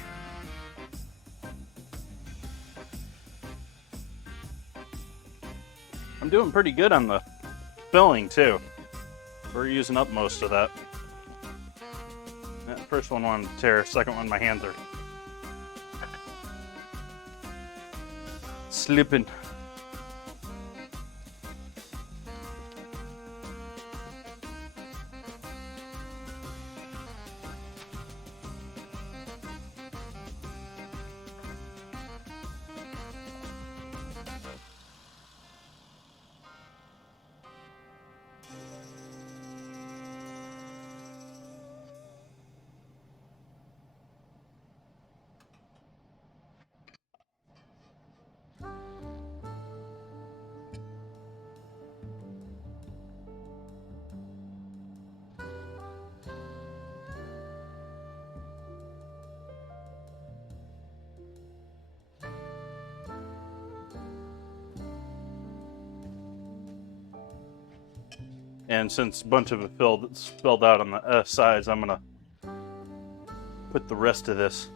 I'm doing pretty good on the filling too. We're using up most of that. That first one wanted to tear, second one my hands are slipping. And since a bunch of it spilled out on the sides, I'm gonna put the rest of this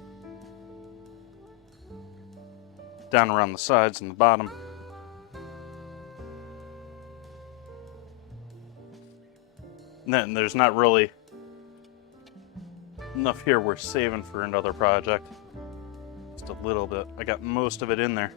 down around the sides and the bottom. And then there's not really enough here we're saving for another project. Just a little bit. I got most of it in there.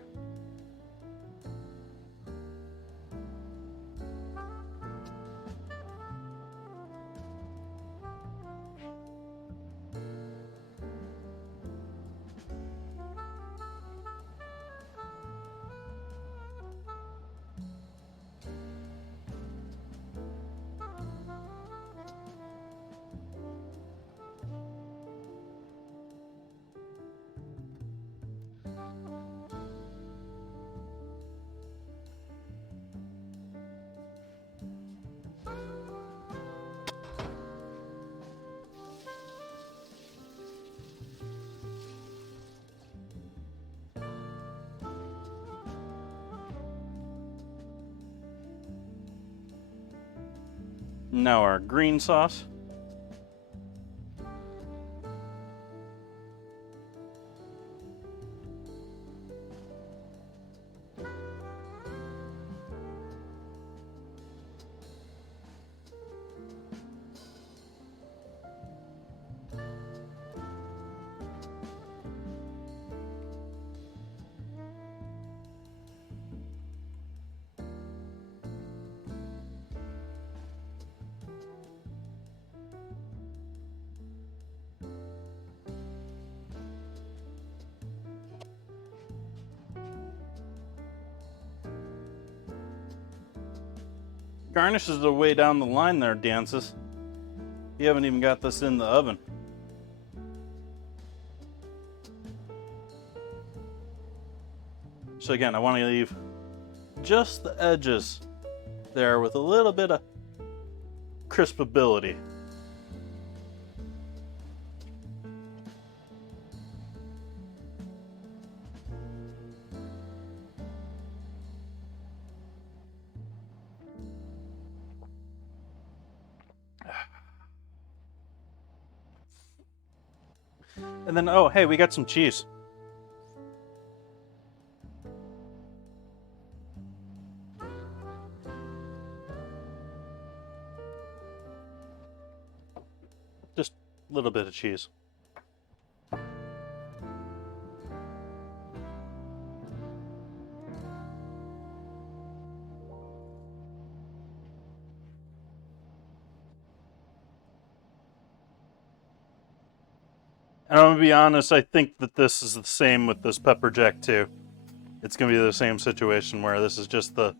Now our green sauce. Garnish is the way down the line there, Dances. You haven't even got this in the oven. So again, I want to leave just the edges there with a little bit of crispability. And then, oh, hey, we got some cheese. Just a little bit of cheese. And I'm gonna be honest, I think that this is the same with this pepper jack too. It's gonna be the same situation where this is just the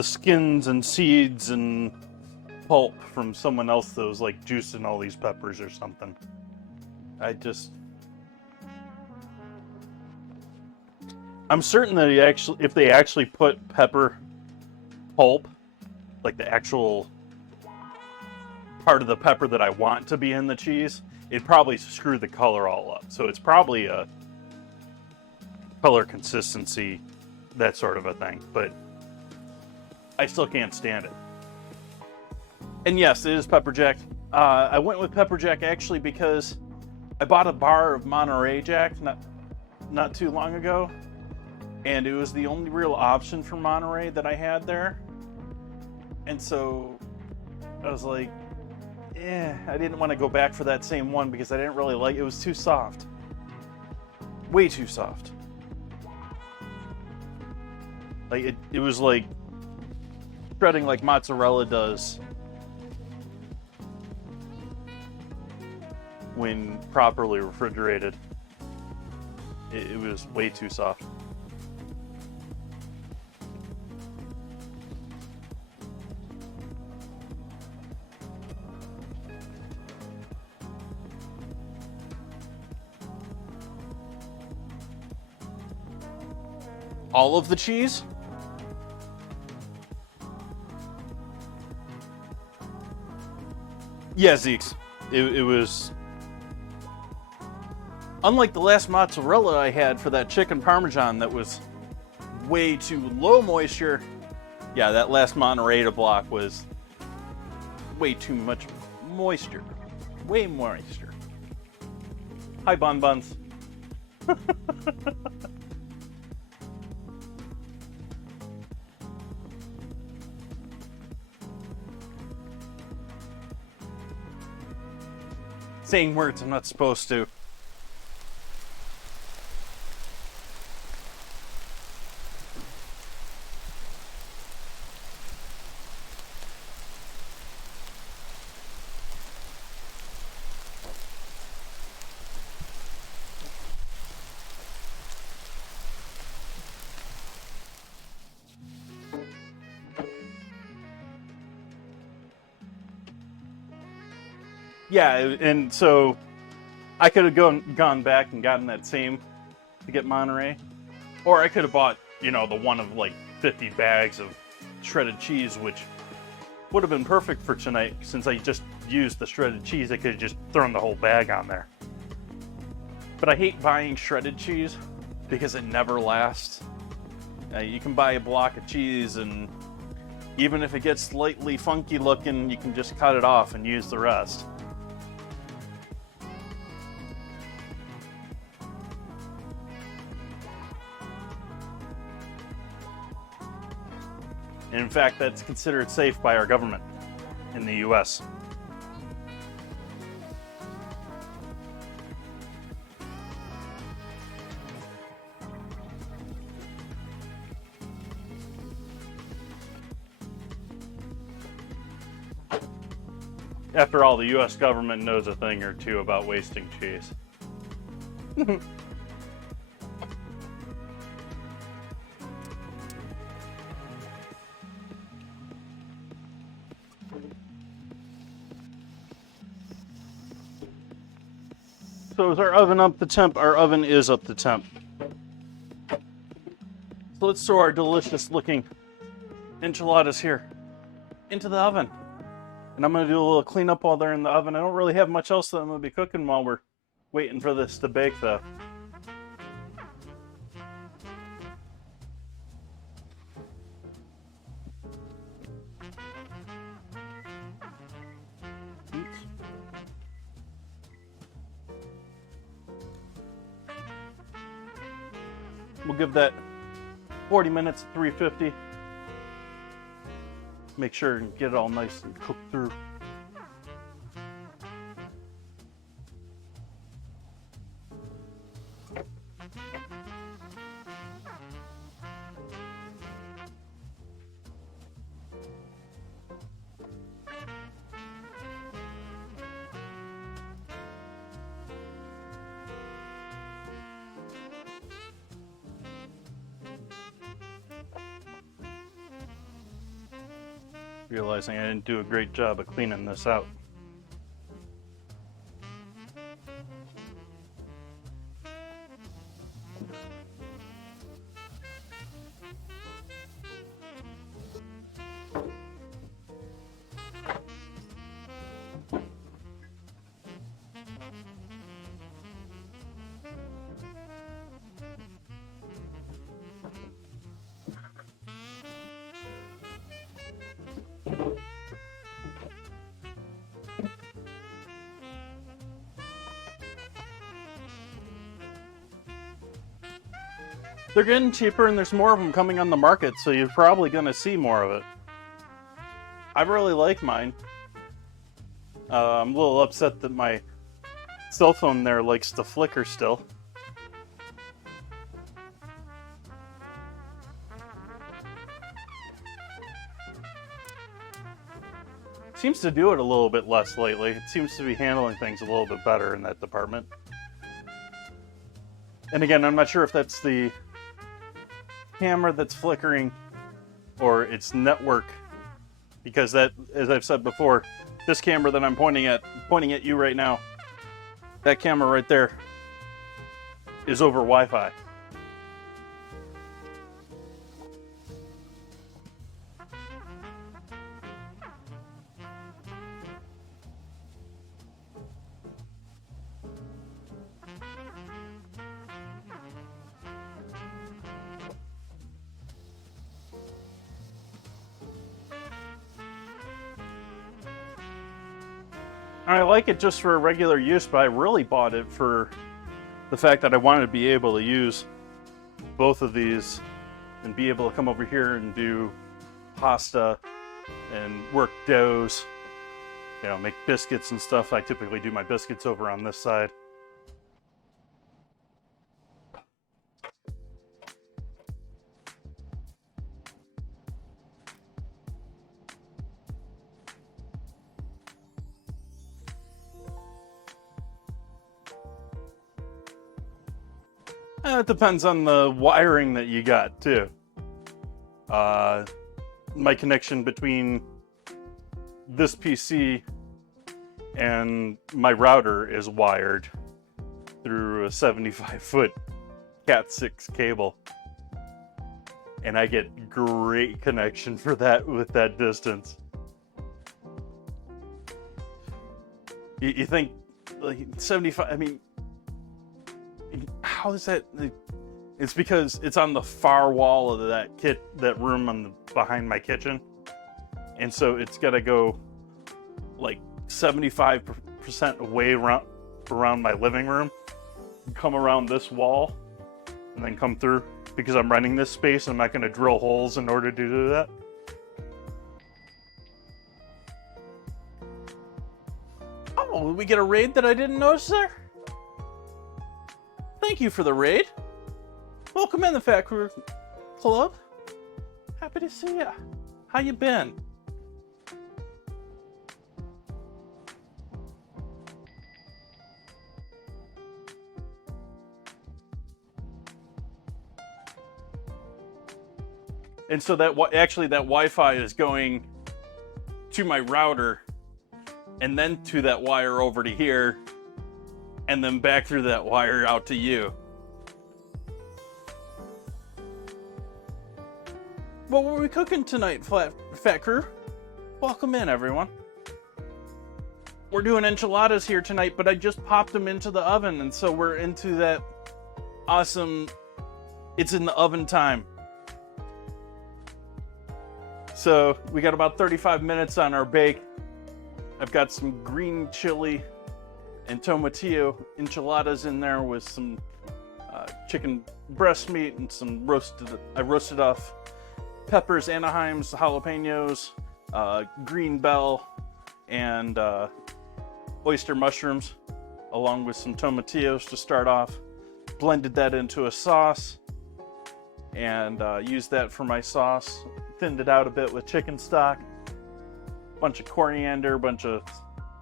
skins and seeds and pulp from someone else that was like juicing all these peppers or something. I'm certain that if they actually put pepper pulp, like the actual part of the pepper that I want to be in the cheese, it'd probably screw the color all up. So it's probably a color consistency, that sort of a thing. But I still can't stand it. And yes, it is pepper jack. I went with pepper jack actually because I bought a bar of Monterey Jack not too long ago. And it was the only real option for Monterey that I had there. And so I was like, I didn't want to go back for that same one because I didn't really like it. It was too soft. Way too soft. Like it was like shredding like mozzarella does when properly refrigerated. It was way too soft. All of the cheese? Yeah, Zeke's. It was... Unlike the last mozzarella I had for that chicken parmesan that was way too low moisture, yeah, that last Monterey block was way too much moisture. Way moisture. Hi, Bon Buns. Saying words I'm not supposed to. Yeah, and so I could have gone back and gotten that same to get Monterey, or I could have bought, you know, the one of like 50 bags of shredded cheese, which would have been perfect for tonight. Since I just used the shredded cheese, I could have just thrown the whole bag on there. But I hate buying shredded cheese because it never lasts. You can buy a block of cheese, and even if it gets slightly funky looking, you can just cut it off and use the rest. And in fact, that's considered safe by our government in the US. After all, the US government knows a thing or two about wasting cheese. So is our oven up to temp? Our oven is up to temp. So let's throw our delicious looking enchiladas here into the oven. And I'm going to do a little cleanup while they're in the oven. I don't really have much else that I'm going to be cooking while we're waiting for this to bake though. We'll give that 40 minutes at 350. Make sure and get it all nice and cooked through. Realizing I didn't do a great job of cleaning this out. They're getting cheaper and there's more of them coming on the market, so you're probably going to see more of it. I really like mine. I'm a little upset that my cell phone there likes to flicker still. Seems to do it a little bit less lately. It seems to be handling things a little bit better in that department. And again, I'm not sure if that's the camera that's flickering or its network, because that, as I've said before, this camera that I'm pointing at you right now, that camera right there is over Wi-Fi. I like it just for regular use, but I really bought it for the fact that I wanted to be able to use both of these and be able to come over here and do pasta and work doughs, you know, make biscuits and stuff. I typically do my biscuits over on this side. It depends on the wiring that you got too. My connection between this PC and my router is wired through a 75-foot Cat 6 cable, and I get great connection for that with that distance. You think like 75? I mean, how is that? It's because it's on the far wall of that room on the behind my kitchen, and so it's got to go like 75% away around my living room, come around this wall, and then come through because I'm renting this space. I'm not going to drill holes in order to do that. Oh, did we get a raid that I didn't notice there? Thank you for the raid. Welcome in the Fat Crew Club. Happy to see ya. How you been? And so that Wi-Fi is going to my router, and then to that wire over to here, and then back through that wire out to you. What were we cooking tonight, Fat Crew? Welcome in, everyone. We're doing enchiladas here tonight, but I just popped them into the oven, and so we're into that awesome, it's in the oven time. So we got about 35 minutes on our bake. I've got some green chili and tomatillo enchiladas in there with some chicken breast meat and some I roasted off peppers, Anaheims, jalapenos, green bell, and oyster mushrooms, along with some tomatillos to start off. Blended that into a sauce and used that for my sauce. Thinned it out a bit with chicken stock, bunch of coriander, bunch of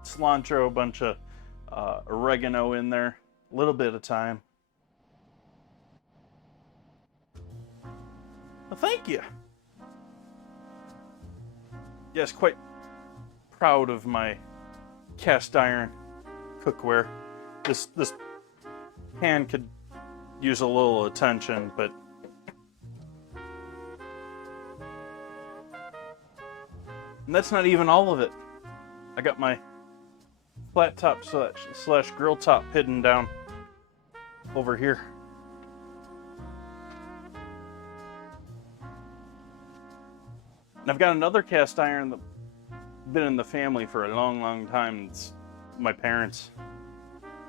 cilantro, bunch of oregano in there, a little bit of thyme. Well, thank you. Yes, quite proud of my cast iron cookware. This pan could use a little attention, but and that's not even all of it. I got my flat top slash grill top hidden down over here. And I've got another cast iron that's been in the family for a long, long time. It's my parents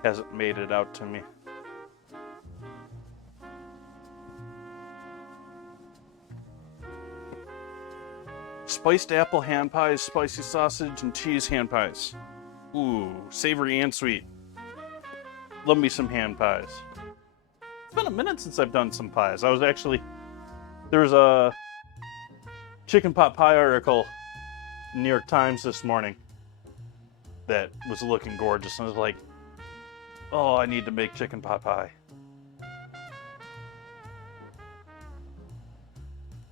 hasn't made it out to me. Spiced apple hand pies, spicy sausage, and cheese hand pies. Ooh, savory and sweet. Love me some hand pies. It's been a minute since I've done some pies. There was a chicken pot pie article in New York Times this morning that was looking gorgeous, and I was like, oh, I need to make chicken pot pie.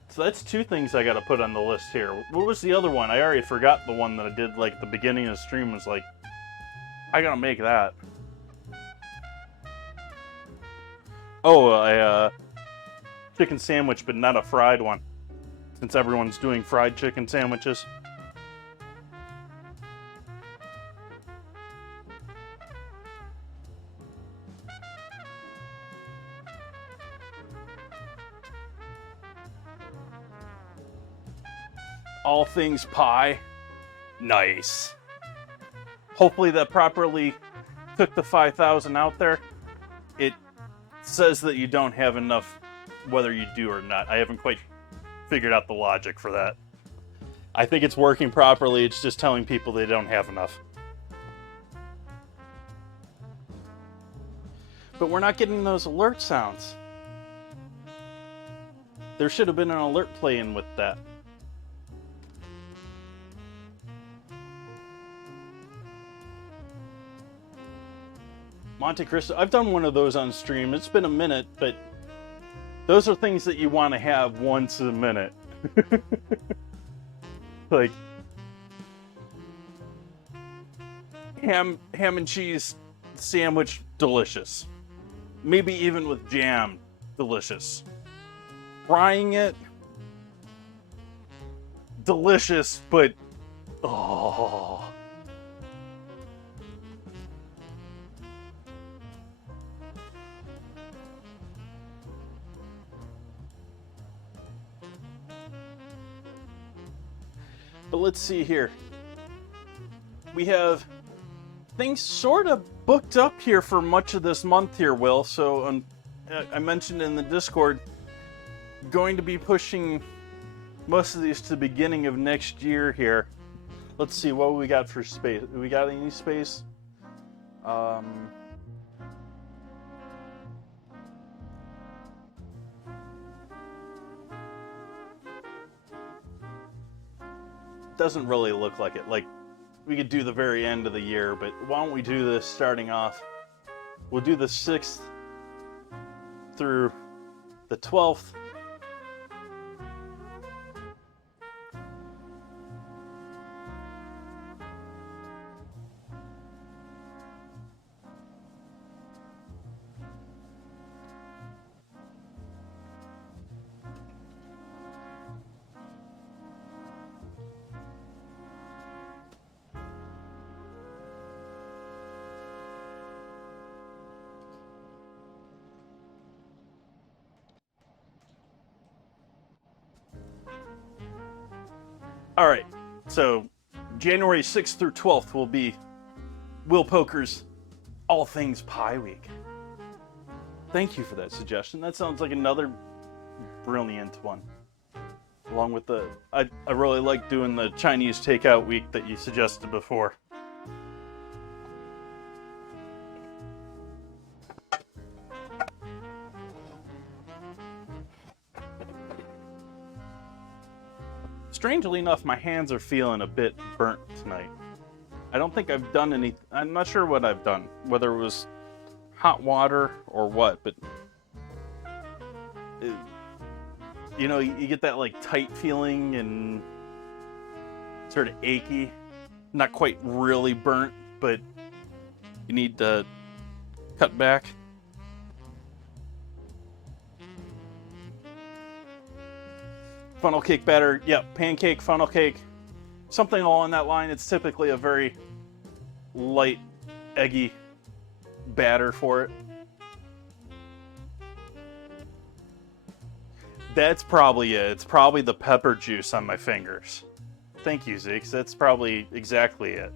So that's two things I gotta put on the list here. What was the other one? I already forgot the one that I did like at the beginning of the stream. Was like, I gotta make that. Oh, a chicken sandwich, but not a fried one, since everyone's doing fried chicken sandwiches. All things pie. Nice. Hopefully that properly took the 5,000 out there. It says that you don't have enough whether you do or not. I haven't quite figured out the logic for that. I think it's working properly, it's just telling people they don't have enough. But we're not getting those alert sounds. There should have been an alert playing with that. Monte Cristo, I've done one of those on stream. It's been a minute, but those are things that you want to have once a minute. Like ham and cheese sandwich, delicious. Maybe even with jam, delicious. Frying it, delicious, but oh. But let's see here. We have things sort of booked up here for much of this month here, Will. So I mentioned in the Discord, going to be pushing most of these to the beginning of next year here. Let's see what we got for space. We got any space? Doesn't really look like it. Like, we could do the very end of the year, but why don't we do this starting off? We'll do the 6th through the 12th. All right, so January 6th through 12th will be Will Poker's All Things Pie Week. Thank you for that suggestion. That sounds like another brilliant one. Along with I really like doing the Chinese takeout week that you suggested before. Strangely enough, my hands are feeling a bit burnt tonight. I don't think I've done any. I'm not sure what I've done, whether it was hot water or what, but you know, you get that like tight feeling and sort of achy. Not quite really burnt, but you need to cut back. Funnel cake batter, yep, pancake, funnel cake, something along that line. It's typically a very light, eggy batter for it. That's probably it. It's probably the pepper juice on my fingers. Thank you, Zeke. That's probably exactly it.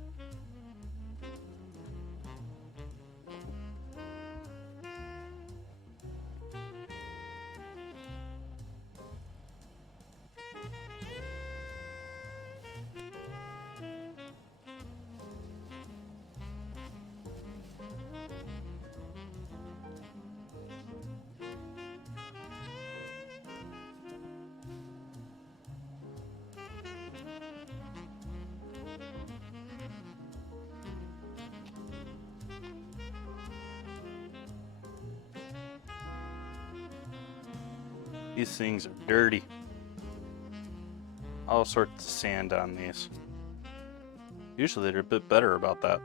These things are dirty. All sorts of sand on these. Usually they're a bit better about that.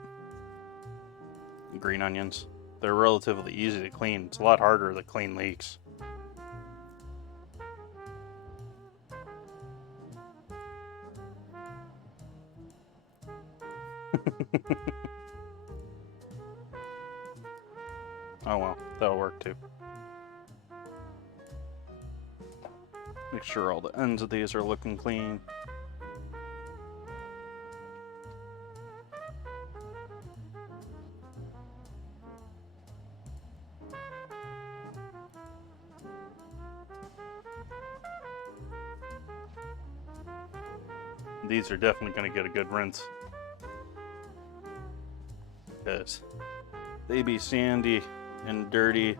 Green onions. They're relatively easy to clean. It's a lot harder to clean leeks. Oh well, that'll work too. Make sure all the ends of these are looking clean. These are definitely going to get a good rinse. Because they be sandy and dirty.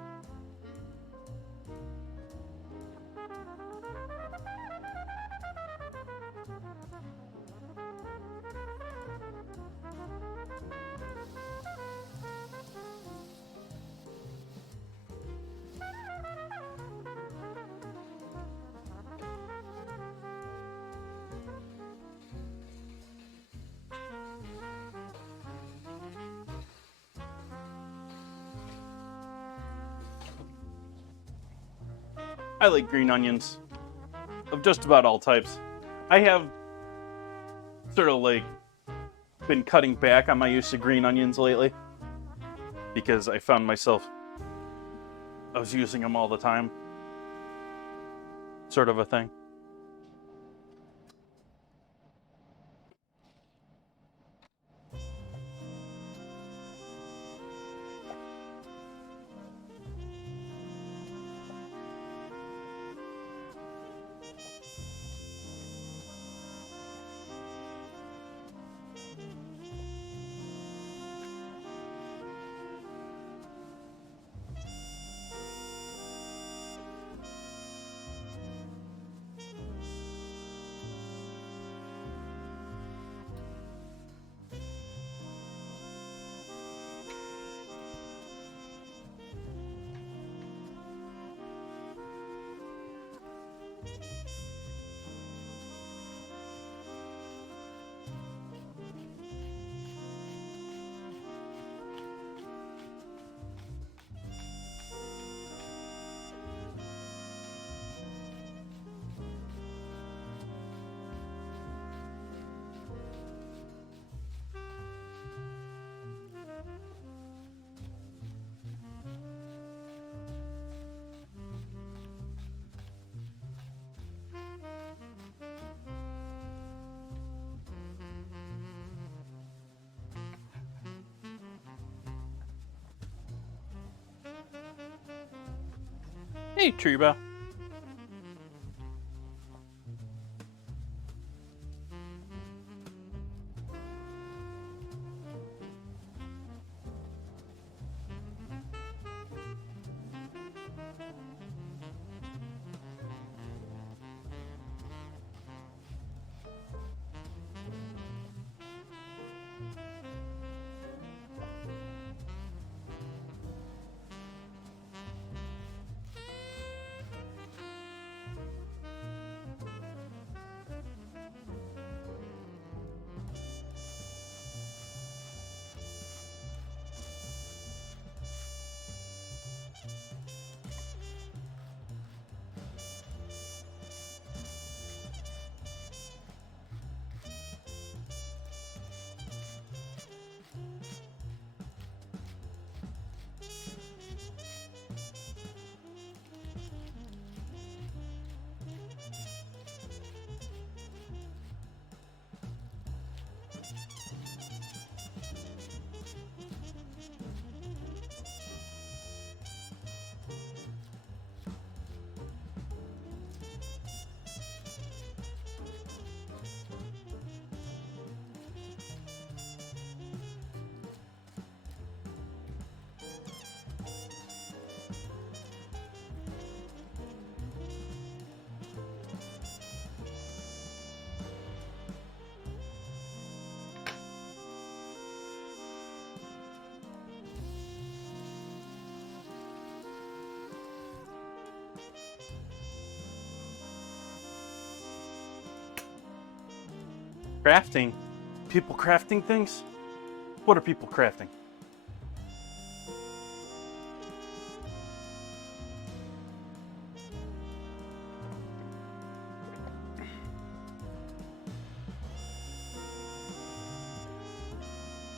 I like green onions of just about all types. I have sort of like been cutting back on my use of green onions lately because I found myself I was using them all the time, sort of a thing. Hey, Treba. Crafting? People crafting things? What are people crafting?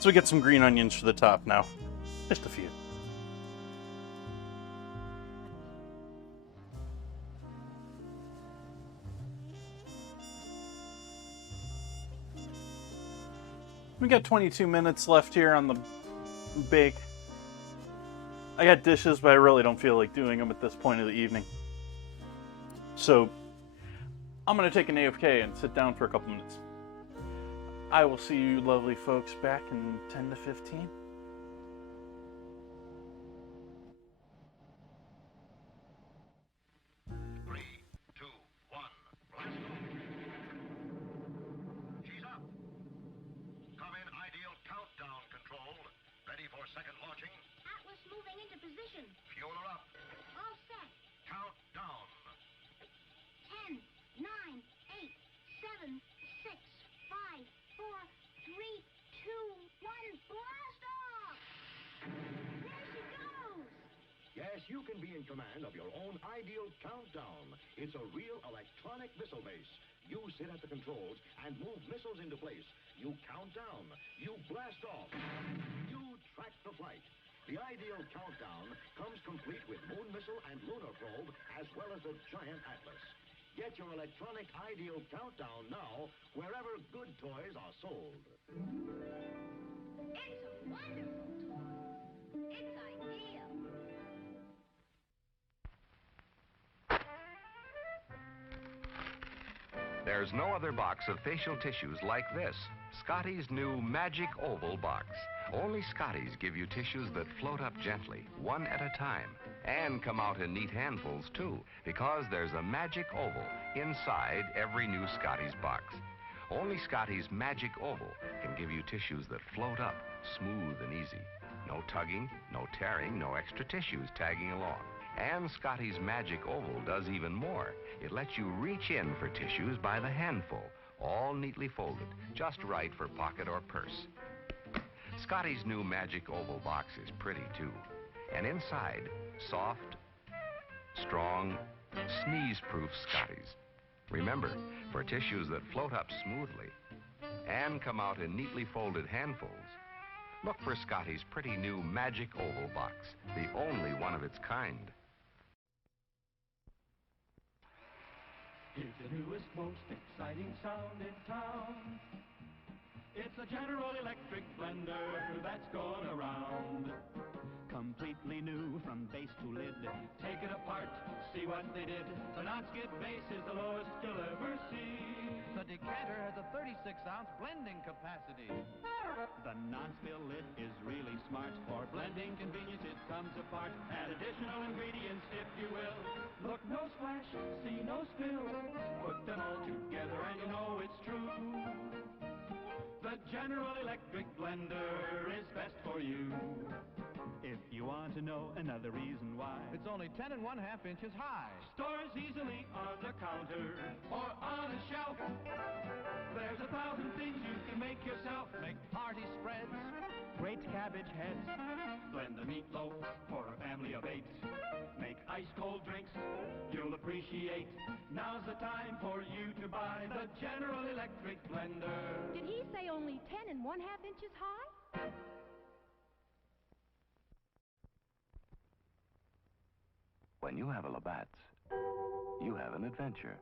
So we get some green onions for the top now. Just a few. We got 22 minutes left here on the bake. I got dishes, but I really don't feel like doing them at this point of the evening. So I'm gonna take an AFK and sit down for a couple minutes. I will see you lovely folks back in 10 to 15. Second launching. Atlas moving into position. Fuel her up. All set. Countdown. 10, 9, 8, 7, 6, 5, 4, 3, 2, 1. Blast off! There she goes! Yes, you can be in command of your own ideal countdown. It's a real electronic missile base. You sit at the controls and move missiles into place. You count down. You blast off. You track the flight. The ideal countdown comes complete with moon missile and lunar probe, as well as the giant Atlas. Get your electronic ideal countdown now, wherever good toys are sold. It's a wonderful toy. It's ideal. There's no other box of facial tissues like this. Scotty's new Magic Oval box. Only Scotty's give you tissues that float up gently, one at a time, and come out in neat handfuls, too, because there's a Magic Oval inside every new Scotty's box. Only Scotty's Magic Oval can give you tissues that float up, smooth and easy. No tugging, no tearing, no extra tissues tagging along. And Scotty's Magic Oval does even more. It lets you reach in for tissues by the handful, all neatly folded, just right for pocket or purse. Scotty's new Magic Oval box is pretty, too. And inside, soft, strong, sneeze-proof Scotty's. Remember, for tissues that float up smoothly and come out in neatly folded handfuls, look for Scotty's pretty new Magic Oval box, the only one of its kind. It's the newest, most exciting sound in town. It's a General Electric blender that's going around. Completely new from base to lid. Take it apart, see what they did. The non-skid base is the lowest you'll ever see. The decanter has a 36-ounce blending capacity. The non-spill lid is really smart. For blending convenience, it comes apart. Add additional ingredients, if you will. Look, no splash, see no spill. Put them all together and you know it's true. The General Electric blender is best for you. If you want to know another reason why, It's only 10 and 1/2 inches high. stores easily on the counter or on a shelf. There's 1,000 things you can make yourself. Make party spreads. Great cabbage heads. Blend the meatloaf for a family of 8. Make ice-cold drinks you'll appreciate. Now's the time for you to buy the General Electric blender. Did he say only 10 and 1/2 inches high? When you have a Labatt's, you have an adventure.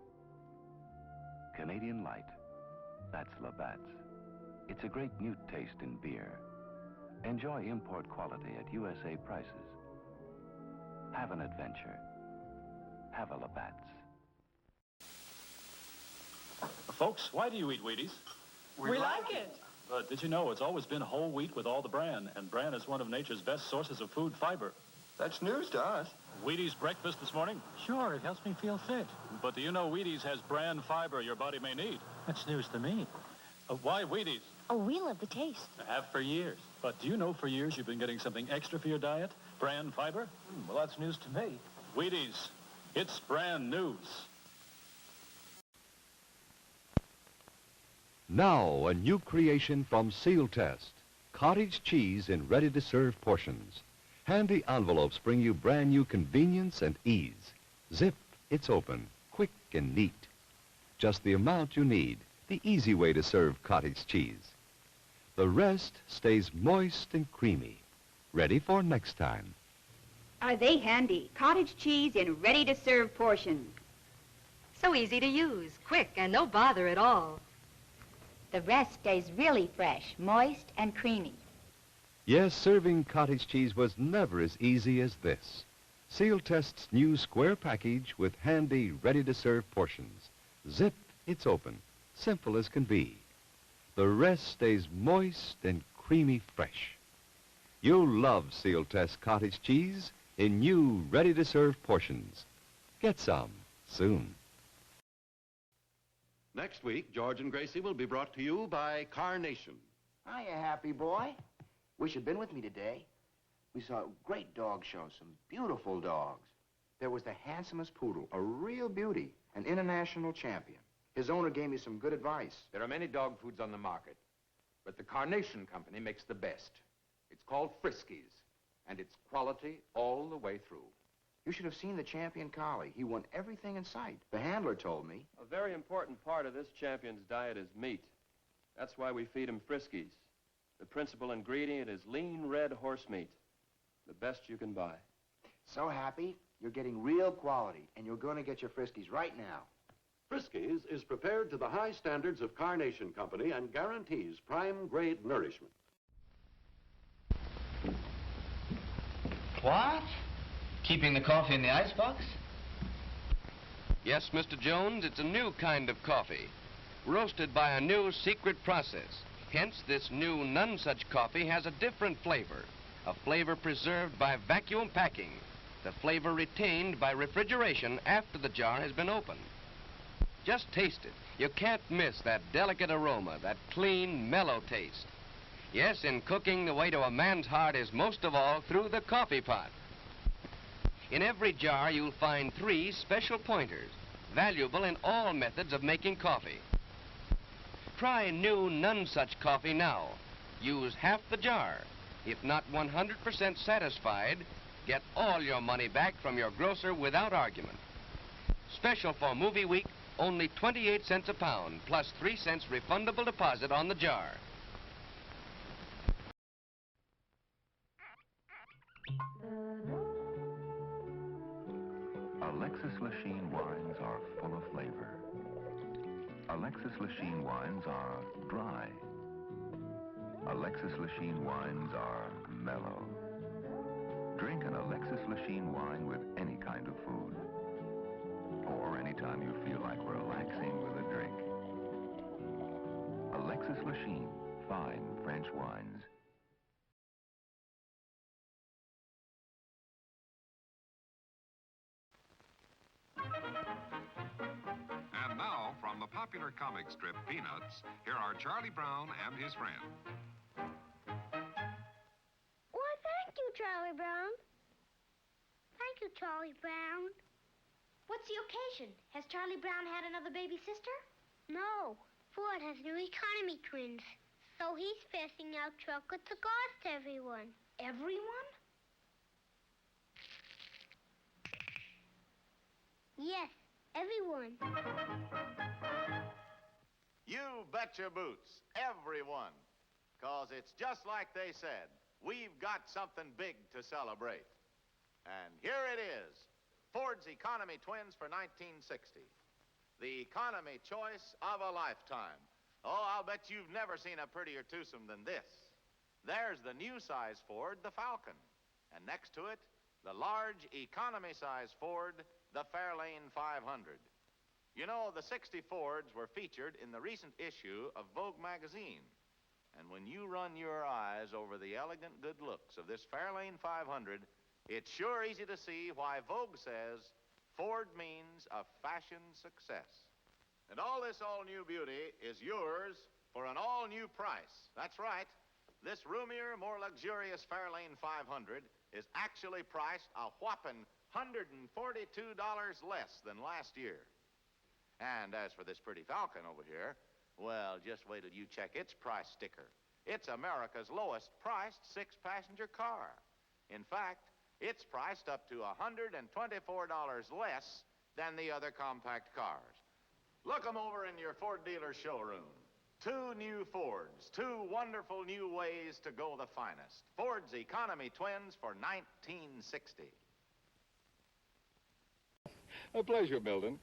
Canadian Light, that's Labatt's. It's a great new taste in beer. Enjoy import quality at USA prices. Have an adventure. Have a Labatt's. Folks, why do you eat Wheaties? We like it. But did you know it's always been whole wheat with all the bran, and bran is one of nature's best sources of food fiber. That's news to us. Wheaties breakfast this morning? Sure, it helps me feel fit. But do you know Wheaties has bran fiber your body may need? That's news to me. Why Wheaties? Oh, we love the taste. I have for years. But do you know for years you've been getting something extra for your diet? Bran fiber? Well, that's news to me. Wheaties. It's brand news. Now, a new creation from Seal Test. Cottage cheese in ready-to-serve portions. Handy envelopes bring you brand new convenience and ease. Zip, it's open, quick and neat. Just the amount you need, the easy way to serve cottage cheese. The rest stays moist and creamy, ready for next time. Are they handy? Cottage cheese in ready-to-serve portions. So easy to use, quick, and no bother at all. The rest stays really fresh, moist and creamy. Yes, serving cottage cheese was never as easy as this. Seal Test's new square package with handy, ready-to-serve portions. Zip, it's open, simple as can be. The rest stays moist and creamy fresh. You'll love Seal Test cottage cheese in new, ready-to-serve portions. Get some soon. Next week, George and Gracie will be brought to you by Carnation. Hiya, happy boy. Wish you'd been with me today. We saw a great dog show, some beautiful dogs. There was the handsomest poodle, a real beauty, an international champion. His owner gave me some good advice. There are many dog foods on the market, but the Carnation Company makes the best. It's called Friskies, and it's quality all the way through. You should have seen the champion collie. He won everything in sight. The handler told me. A very important part of this champion's diet is meat. That's why we feed him Friskies. The principal ingredient is lean red horse meat, the best you can buy. So happy, you're getting real quality, and you're going to get your Friskies right now. Friskies is prepared to the high standards of Carnation Company and guarantees prime-grade nourishment. What? Keeping the coffee in the icebox? Yes, Mr. Jones, it's a new kind of coffee, roasted by a new secret process. Hence, this new none-such coffee has a different flavor, a flavor preserved by vacuum packing, the flavor retained by refrigeration after the jar has been opened. Just taste it. You can't miss that delicate aroma, that clean, mellow taste. Yes, in cooking, the way to a man's heart is most of all through the coffee pot. In every jar, you'll find 3 special pointers, valuable in all methods of making coffee. Try new none-such coffee now. Use half the jar. If not 100% satisfied, get all your money back from your grocer without argument. Special for movie week, only 28 cents a pound, plus 3 cents refundable deposit on the jar. Alexis Lachine wines are full of flavor. Alexis Lachine wines are dry. Alexis Lachine wines are mellow. Drink an Alexis Lachine wine with any kind of food. Or anytime you feel like relaxing with a drink. Alexis Lachine, fine French wines. And now, from the popular comic strip Peanuts, here are Charlie Brown and his friend. Why, thank you, Charlie Brown. Thank you, Charlie Brown. What's the occasion? Has Charlie Brown had another baby sister? No. Ford has new economy twins. So he's passing out chocolate cigars to everyone. Everyone? Yes, everyone. You bet your boots, everyone. 'Cause it's just like they said. We've got something big to celebrate. And here it is. Ford's Economy Twins for 1960. The economy choice of a lifetime. Oh, I'll bet you've never seen a prettier twosome than this. There's the new size Ford, the Falcon. And next to it, the large economy size Ford, the Fairlane 500. You know, the 60 Fords were featured in the recent issue of Vogue magazine. And when you run your eyes over the elegant good looks of this Fairlane 500, it's sure easy to see why Vogue says Ford means a fashion success. And all this all-new beauty is yours for an all-new price. That's right. This roomier, more luxurious Fairlane 500 is actually priced a whopping $142 less than last year. And as for this pretty Falcon over here, well, just wait till you check its price sticker. It's America's lowest priced 6-passenger car. In fact, it's priced up to $124 less than the other compact cars. Look them over in your Ford dealer showroom. 2 new Fords, 2 wonderful new ways to go the finest. Ford's Economy Twins for 1960. A pleasure, Milton.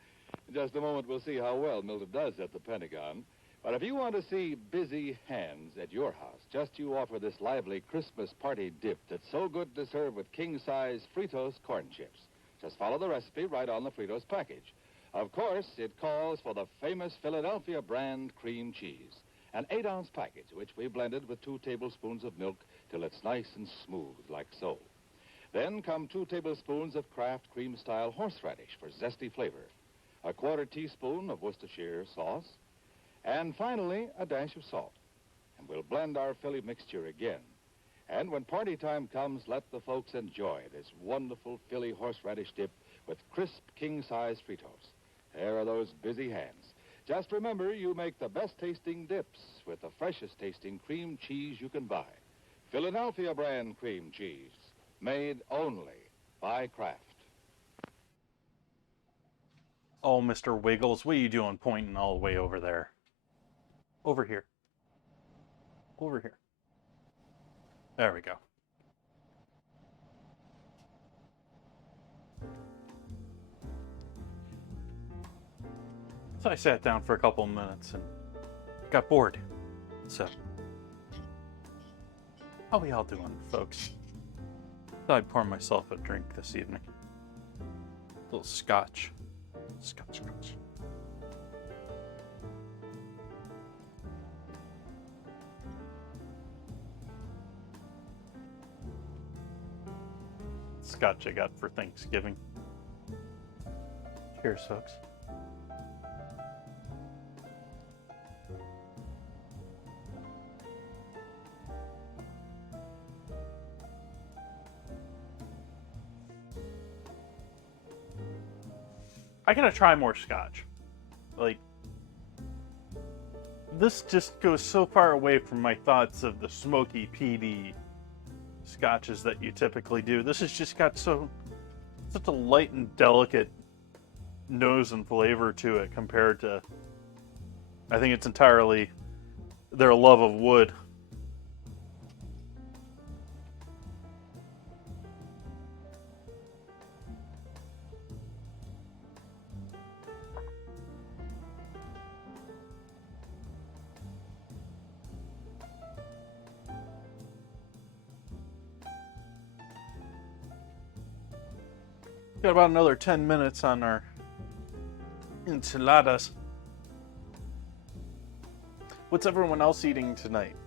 In just a moment, we'll see how well Milton does at the Pentagon. But if you want to see busy hands at your house, just you offer this lively Christmas party dip that's so good to serve with king-size Fritos corn chips. Just follow the recipe right on the Fritos package. Of course, it calls for the famous Philadelphia brand cream cheese. an 8-ounce package, which we blended with 2 tablespoons of milk till it's nice and smooth, like so. Then come 2 tablespoons of Kraft cream-style horseradish for zesty flavor, a 1/4 teaspoon of Worcestershire sauce, and finally, a dash of salt. And we'll blend our Philly mixture again. And when party time comes, let the folks enjoy this wonderful Philly horseradish dip with crisp king-size Fritos. There are those busy hands. Just remember, you make the best-tasting dips with the freshest-tasting cream cheese you can buy. Philadelphia brand cream cheese, made only by Kraft. Oh, Mr. Wiggles, what are you doing pointing all the way over there? Over here. Over here. There we go. So I sat down for a couple of minutes and got bored. So, how we all doing, folks? Thought I'd pour myself a drink this evening. A little scotch. Scotch. Scotch I got for Thanksgiving. Cheers, folks. I gotta try more scotch. Like, this just goes so far away from my thoughts of the smoky, peaty scotches that you typically do. This has just got such a light and delicate nose and flavor to it compared to, I think it's entirely their love of wood. Got about another 10 minutes on our enchiladas. What's everyone else eating tonight?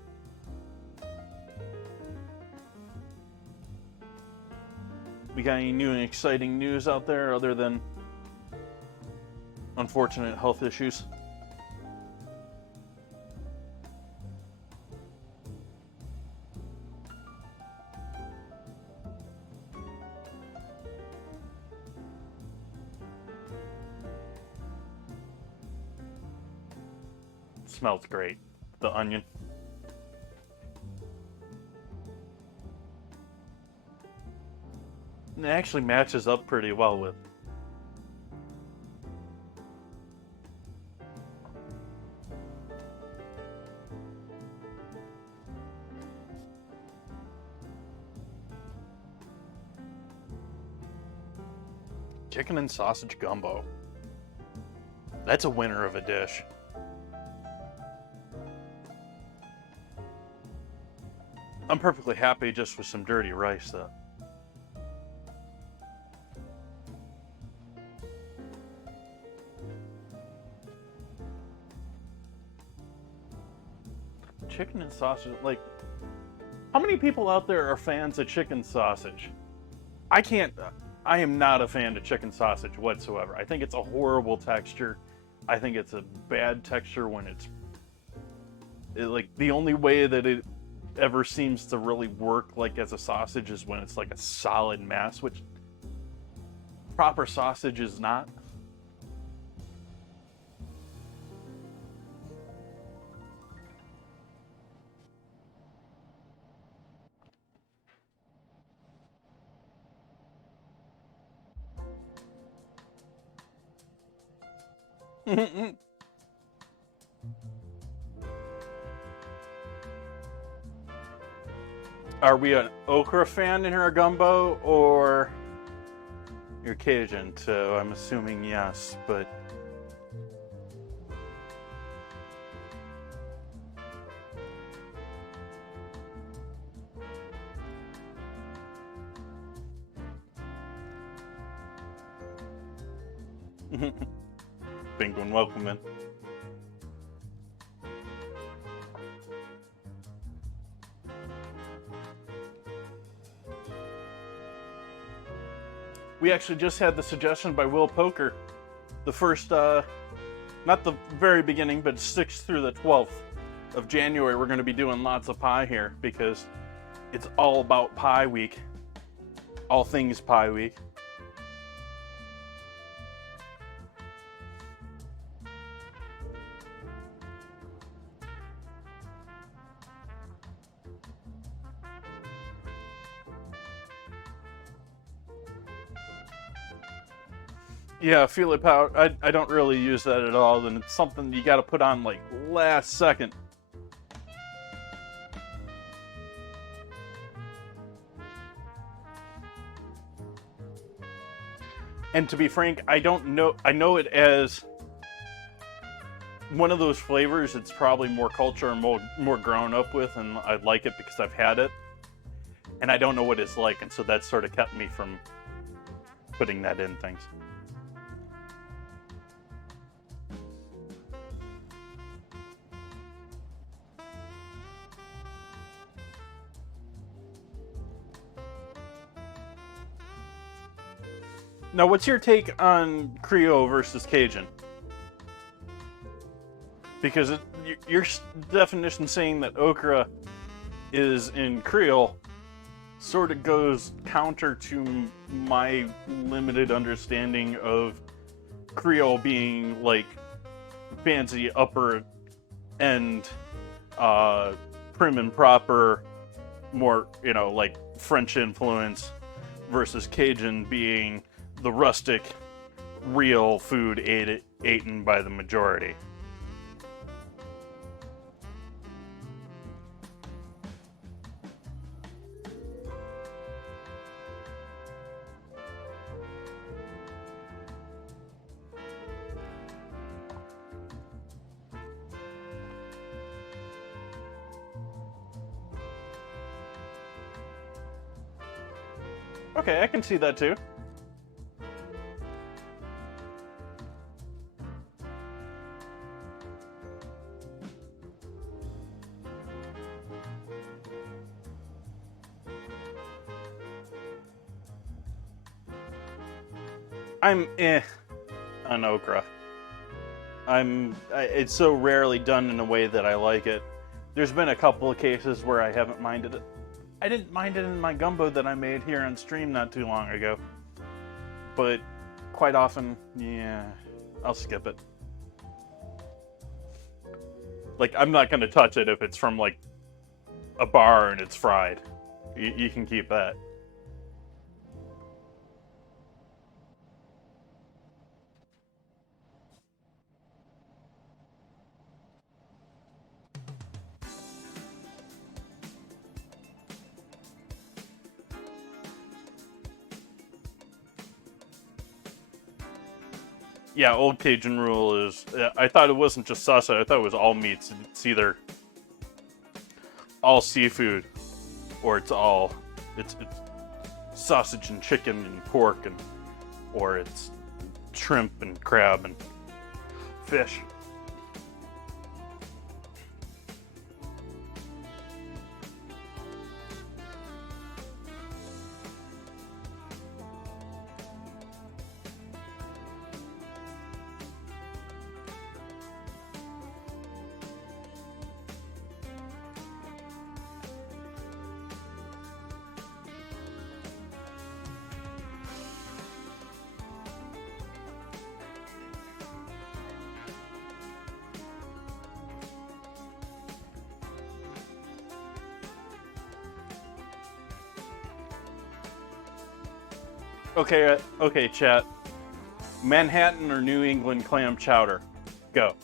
We got any new and exciting news out there other than unfortunate health issues? Smells great. The onion. And it actually matches up pretty well with chicken and sausage gumbo. That's a winner of a dish. I'm perfectly happy just with some dirty rice, though. Chicken and sausage, like, how many people out there are fans of chicken sausage? I am not a fan of chicken sausage whatsoever. I think it's a horrible texture. I think it's a bad texture when like, the only way that it ever seems to really work like as a sausage is when it's like a solid mass, which proper sausage is not. Are we an okra fan in our gumbo, or you're Cajun? So I'm assuming yes, but Penguin, welcome in. We actually just had the suggestion by Will Poker. The first, not the very beginning, but 6th through the 12th of January, we're going to be doing lots of pie here because it's all about Pie Week. All things Pie Week. Yeah, feel it powder. I don't really use that at all, and it's something you got to put on like last second. And to be frank, I don't know. I know it as one of those flavors. It's probably more culture and more grown up with, and I like it because I've had it, and I don't know what it's like, and so that sort of kept me from putting that in things. Now, what's your take on Creole versus Cajun? Because your definition saying that okra is in Creole sort of goes counter to my limited understanding of Creole being like fancy upper end, prim and proper, more, like French influence, versus Cajun being the rustic, real food eaten by the majority. Okay, I can see that too. I'm on okra. It's so rarely done in a way that I like it. There's been a couple of cases where I haven't minded it. I didn't mind it in my gumbo that I made here on stream not too long ago. But quite often, yeah, I'll skip it. Like, I'm not going to touch it if it's from, like, a bar and it's fried. You can keep that. Yeah, old Cajun rule is, I thought it wasn't just salsa, I thought it was all meats. It's either all seafood, or it's sausage and chicken and pork, or it's shrimp and crab and fish. Okay, chat. Manhattan or New England clam chowder? Go.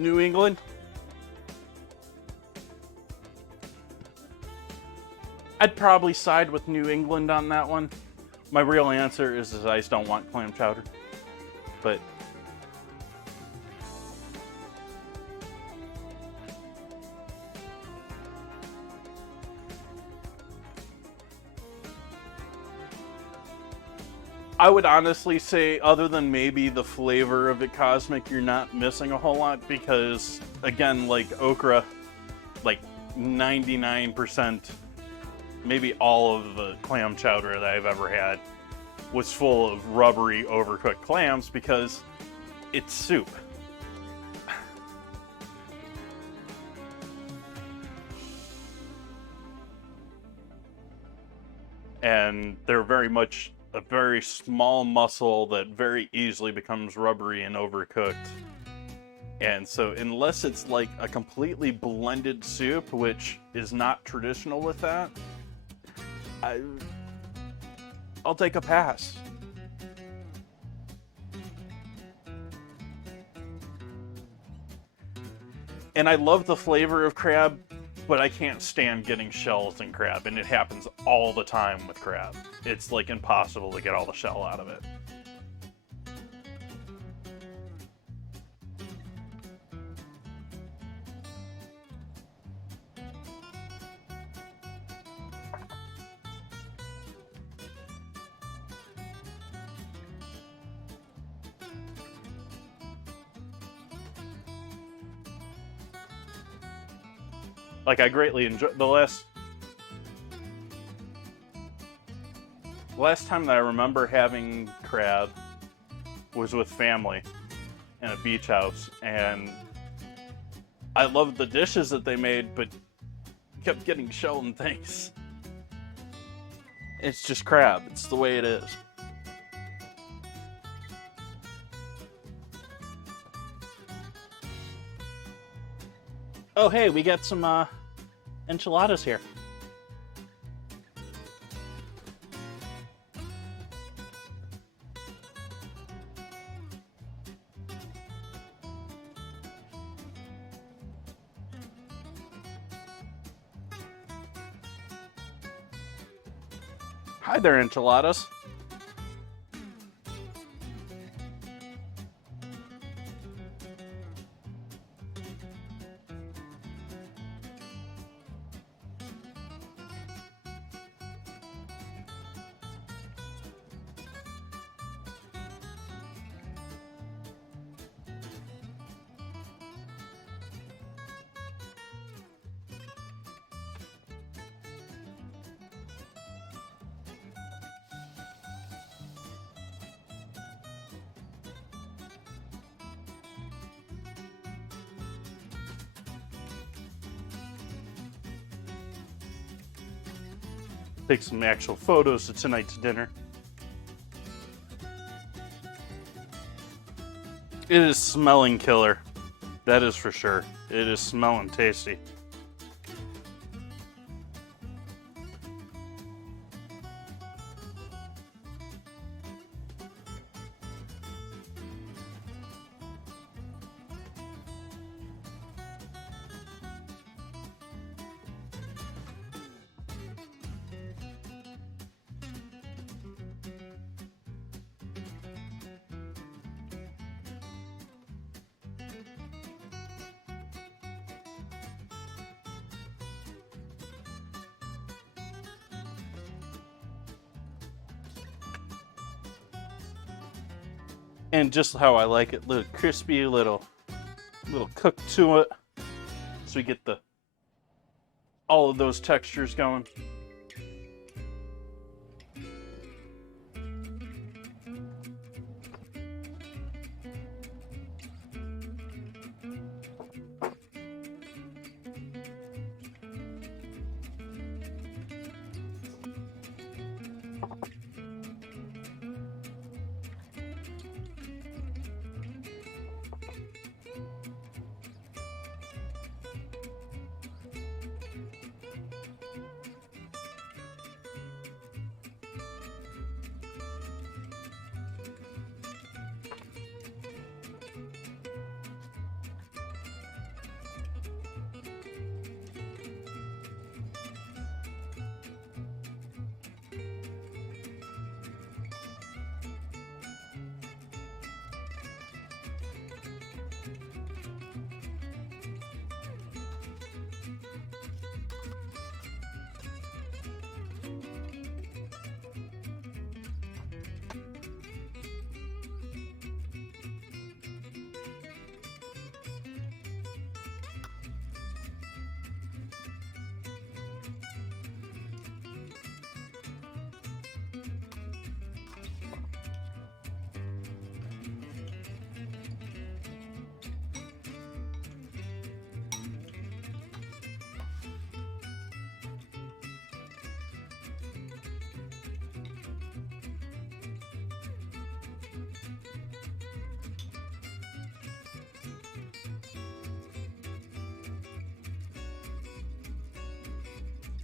New England? I'd probably side with New England on that one. My real answer is I just don't want clam chowder. But I would honestly say, other than maybe the flavor of it cosmic, you're not missing a whole lot because, again, like okra, like 99%, maybe all of the clam chowder that I've ever had was full of rubbery, overcooked clams because it's soup. And they're very much a very small muscle that very easily becomes rubbery and overcooked. And so unless it's like a completely blended soup, which is not traditional with that, I'll take a pass. And I love the flavor of crab, but I can't stand getting shells in crab, and it happens all the time with crab. It's like impossible to get all the shell out of it. Like, I greatly enjoy the last time that I remember having crab was with family in a beach house, and I loved the dishes that they made, but kept getting shelled and things. It's just crab. It's the way it is. Oh, hey, we got some enchiladas here. Hi there, enchiladas. Take some actual photos of tonight's dinner. It is smelling killer. That is for sure. It is smelling tasty. And just how I like it, little crispy, little cook to it, so we get all of those textures going.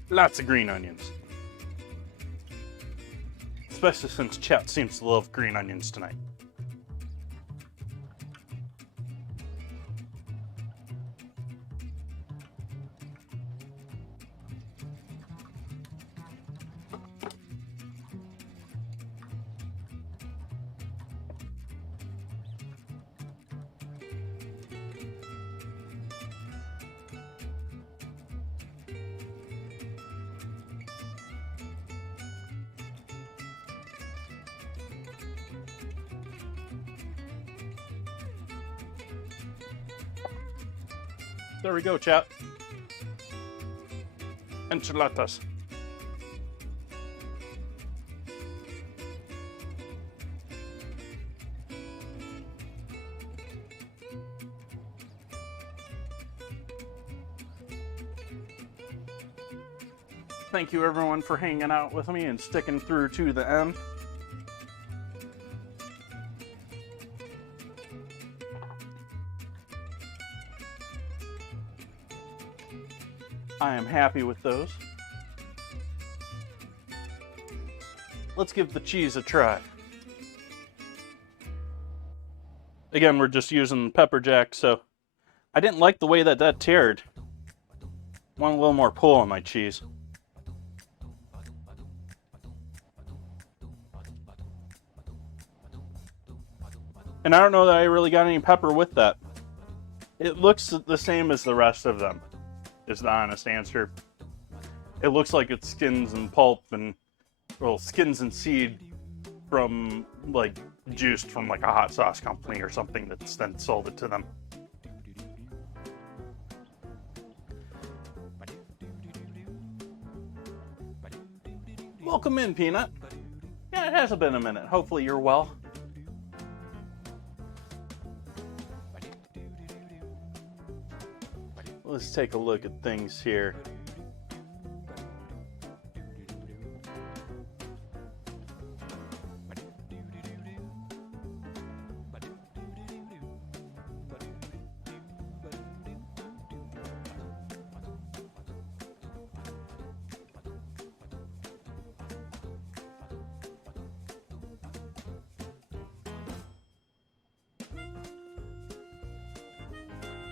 Lots of green onions. Especially since Chet seems to love green onions tonight. There we go, chat. Enchiladas. Thank you everyone for hanging out with me and sticking through to the end. I am happy with those. Let's give the cheese a try. Again, we're just using pepper jack, so I didn't like the way that teared. Want a little more pull on my cheese. And I don't know that I really got any pepper with that. It looks the same as the rest of them, is the honest answer. It looks like it's skins and pulp and, well, skins and seed from, like, juiced from, like, a hot sauce company or something that's then sold it to them. Welcome in, Peanut. Yeah, it hasn't been a minute. Hopefully you're well. Let's take a look at things here.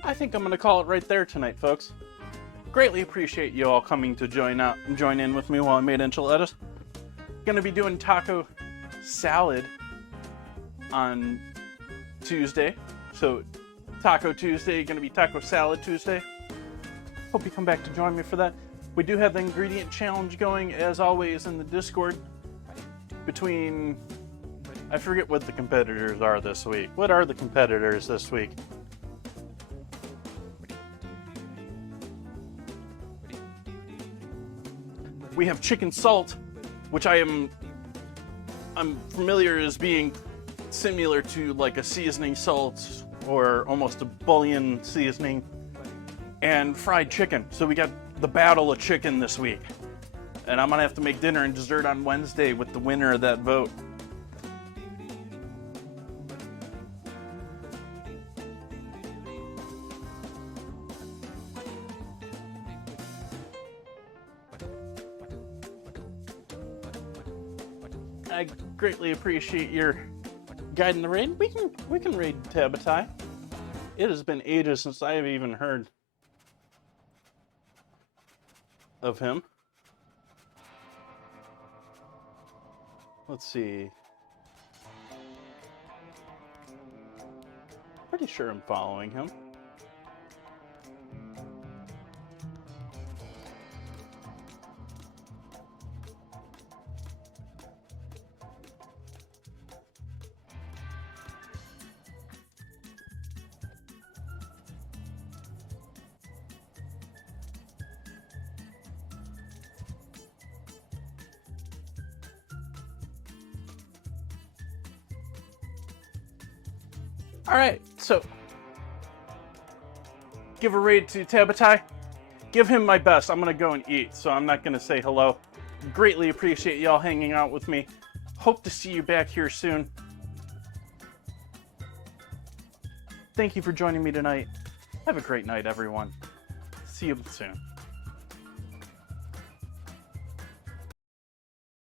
I think I'm going to call it right there tonight, folks. Greatly appreciate you all coming to join in with me while I made enchiladas. Going to be doing taco salad on Tuesday. So Taco Tuesday, going to be Taco Salad Tuesday. Hope you come back to join me for that. We do have the ingredient challenge going, as always, in the Discord. Between, I forget what the competitors are this week. What are the competitors this week? We have chicken salt, which I'm familiar as being similar to like a seasoning salt or almost a bouillon seasoning, and fried chicken. So we got the battle of chicken this week. And I'm gonna have to make dinner and dessert on Wednesday with the winner of that vote. I greatly appreciate your guiding the raid. We can raid Tabatai. It has been ages since I have even heard of him. Let's see. Pretty sure I'm following him. Alright, so give a raid to Tabatai. Give him my best. I'm gonna go and eat, so I'm not gonna say hello. Greatly appreciate y'all hanging out with me. Hope to see you back here soon. Thank you for joining me tonight. Have a great night, everyone. See you soon.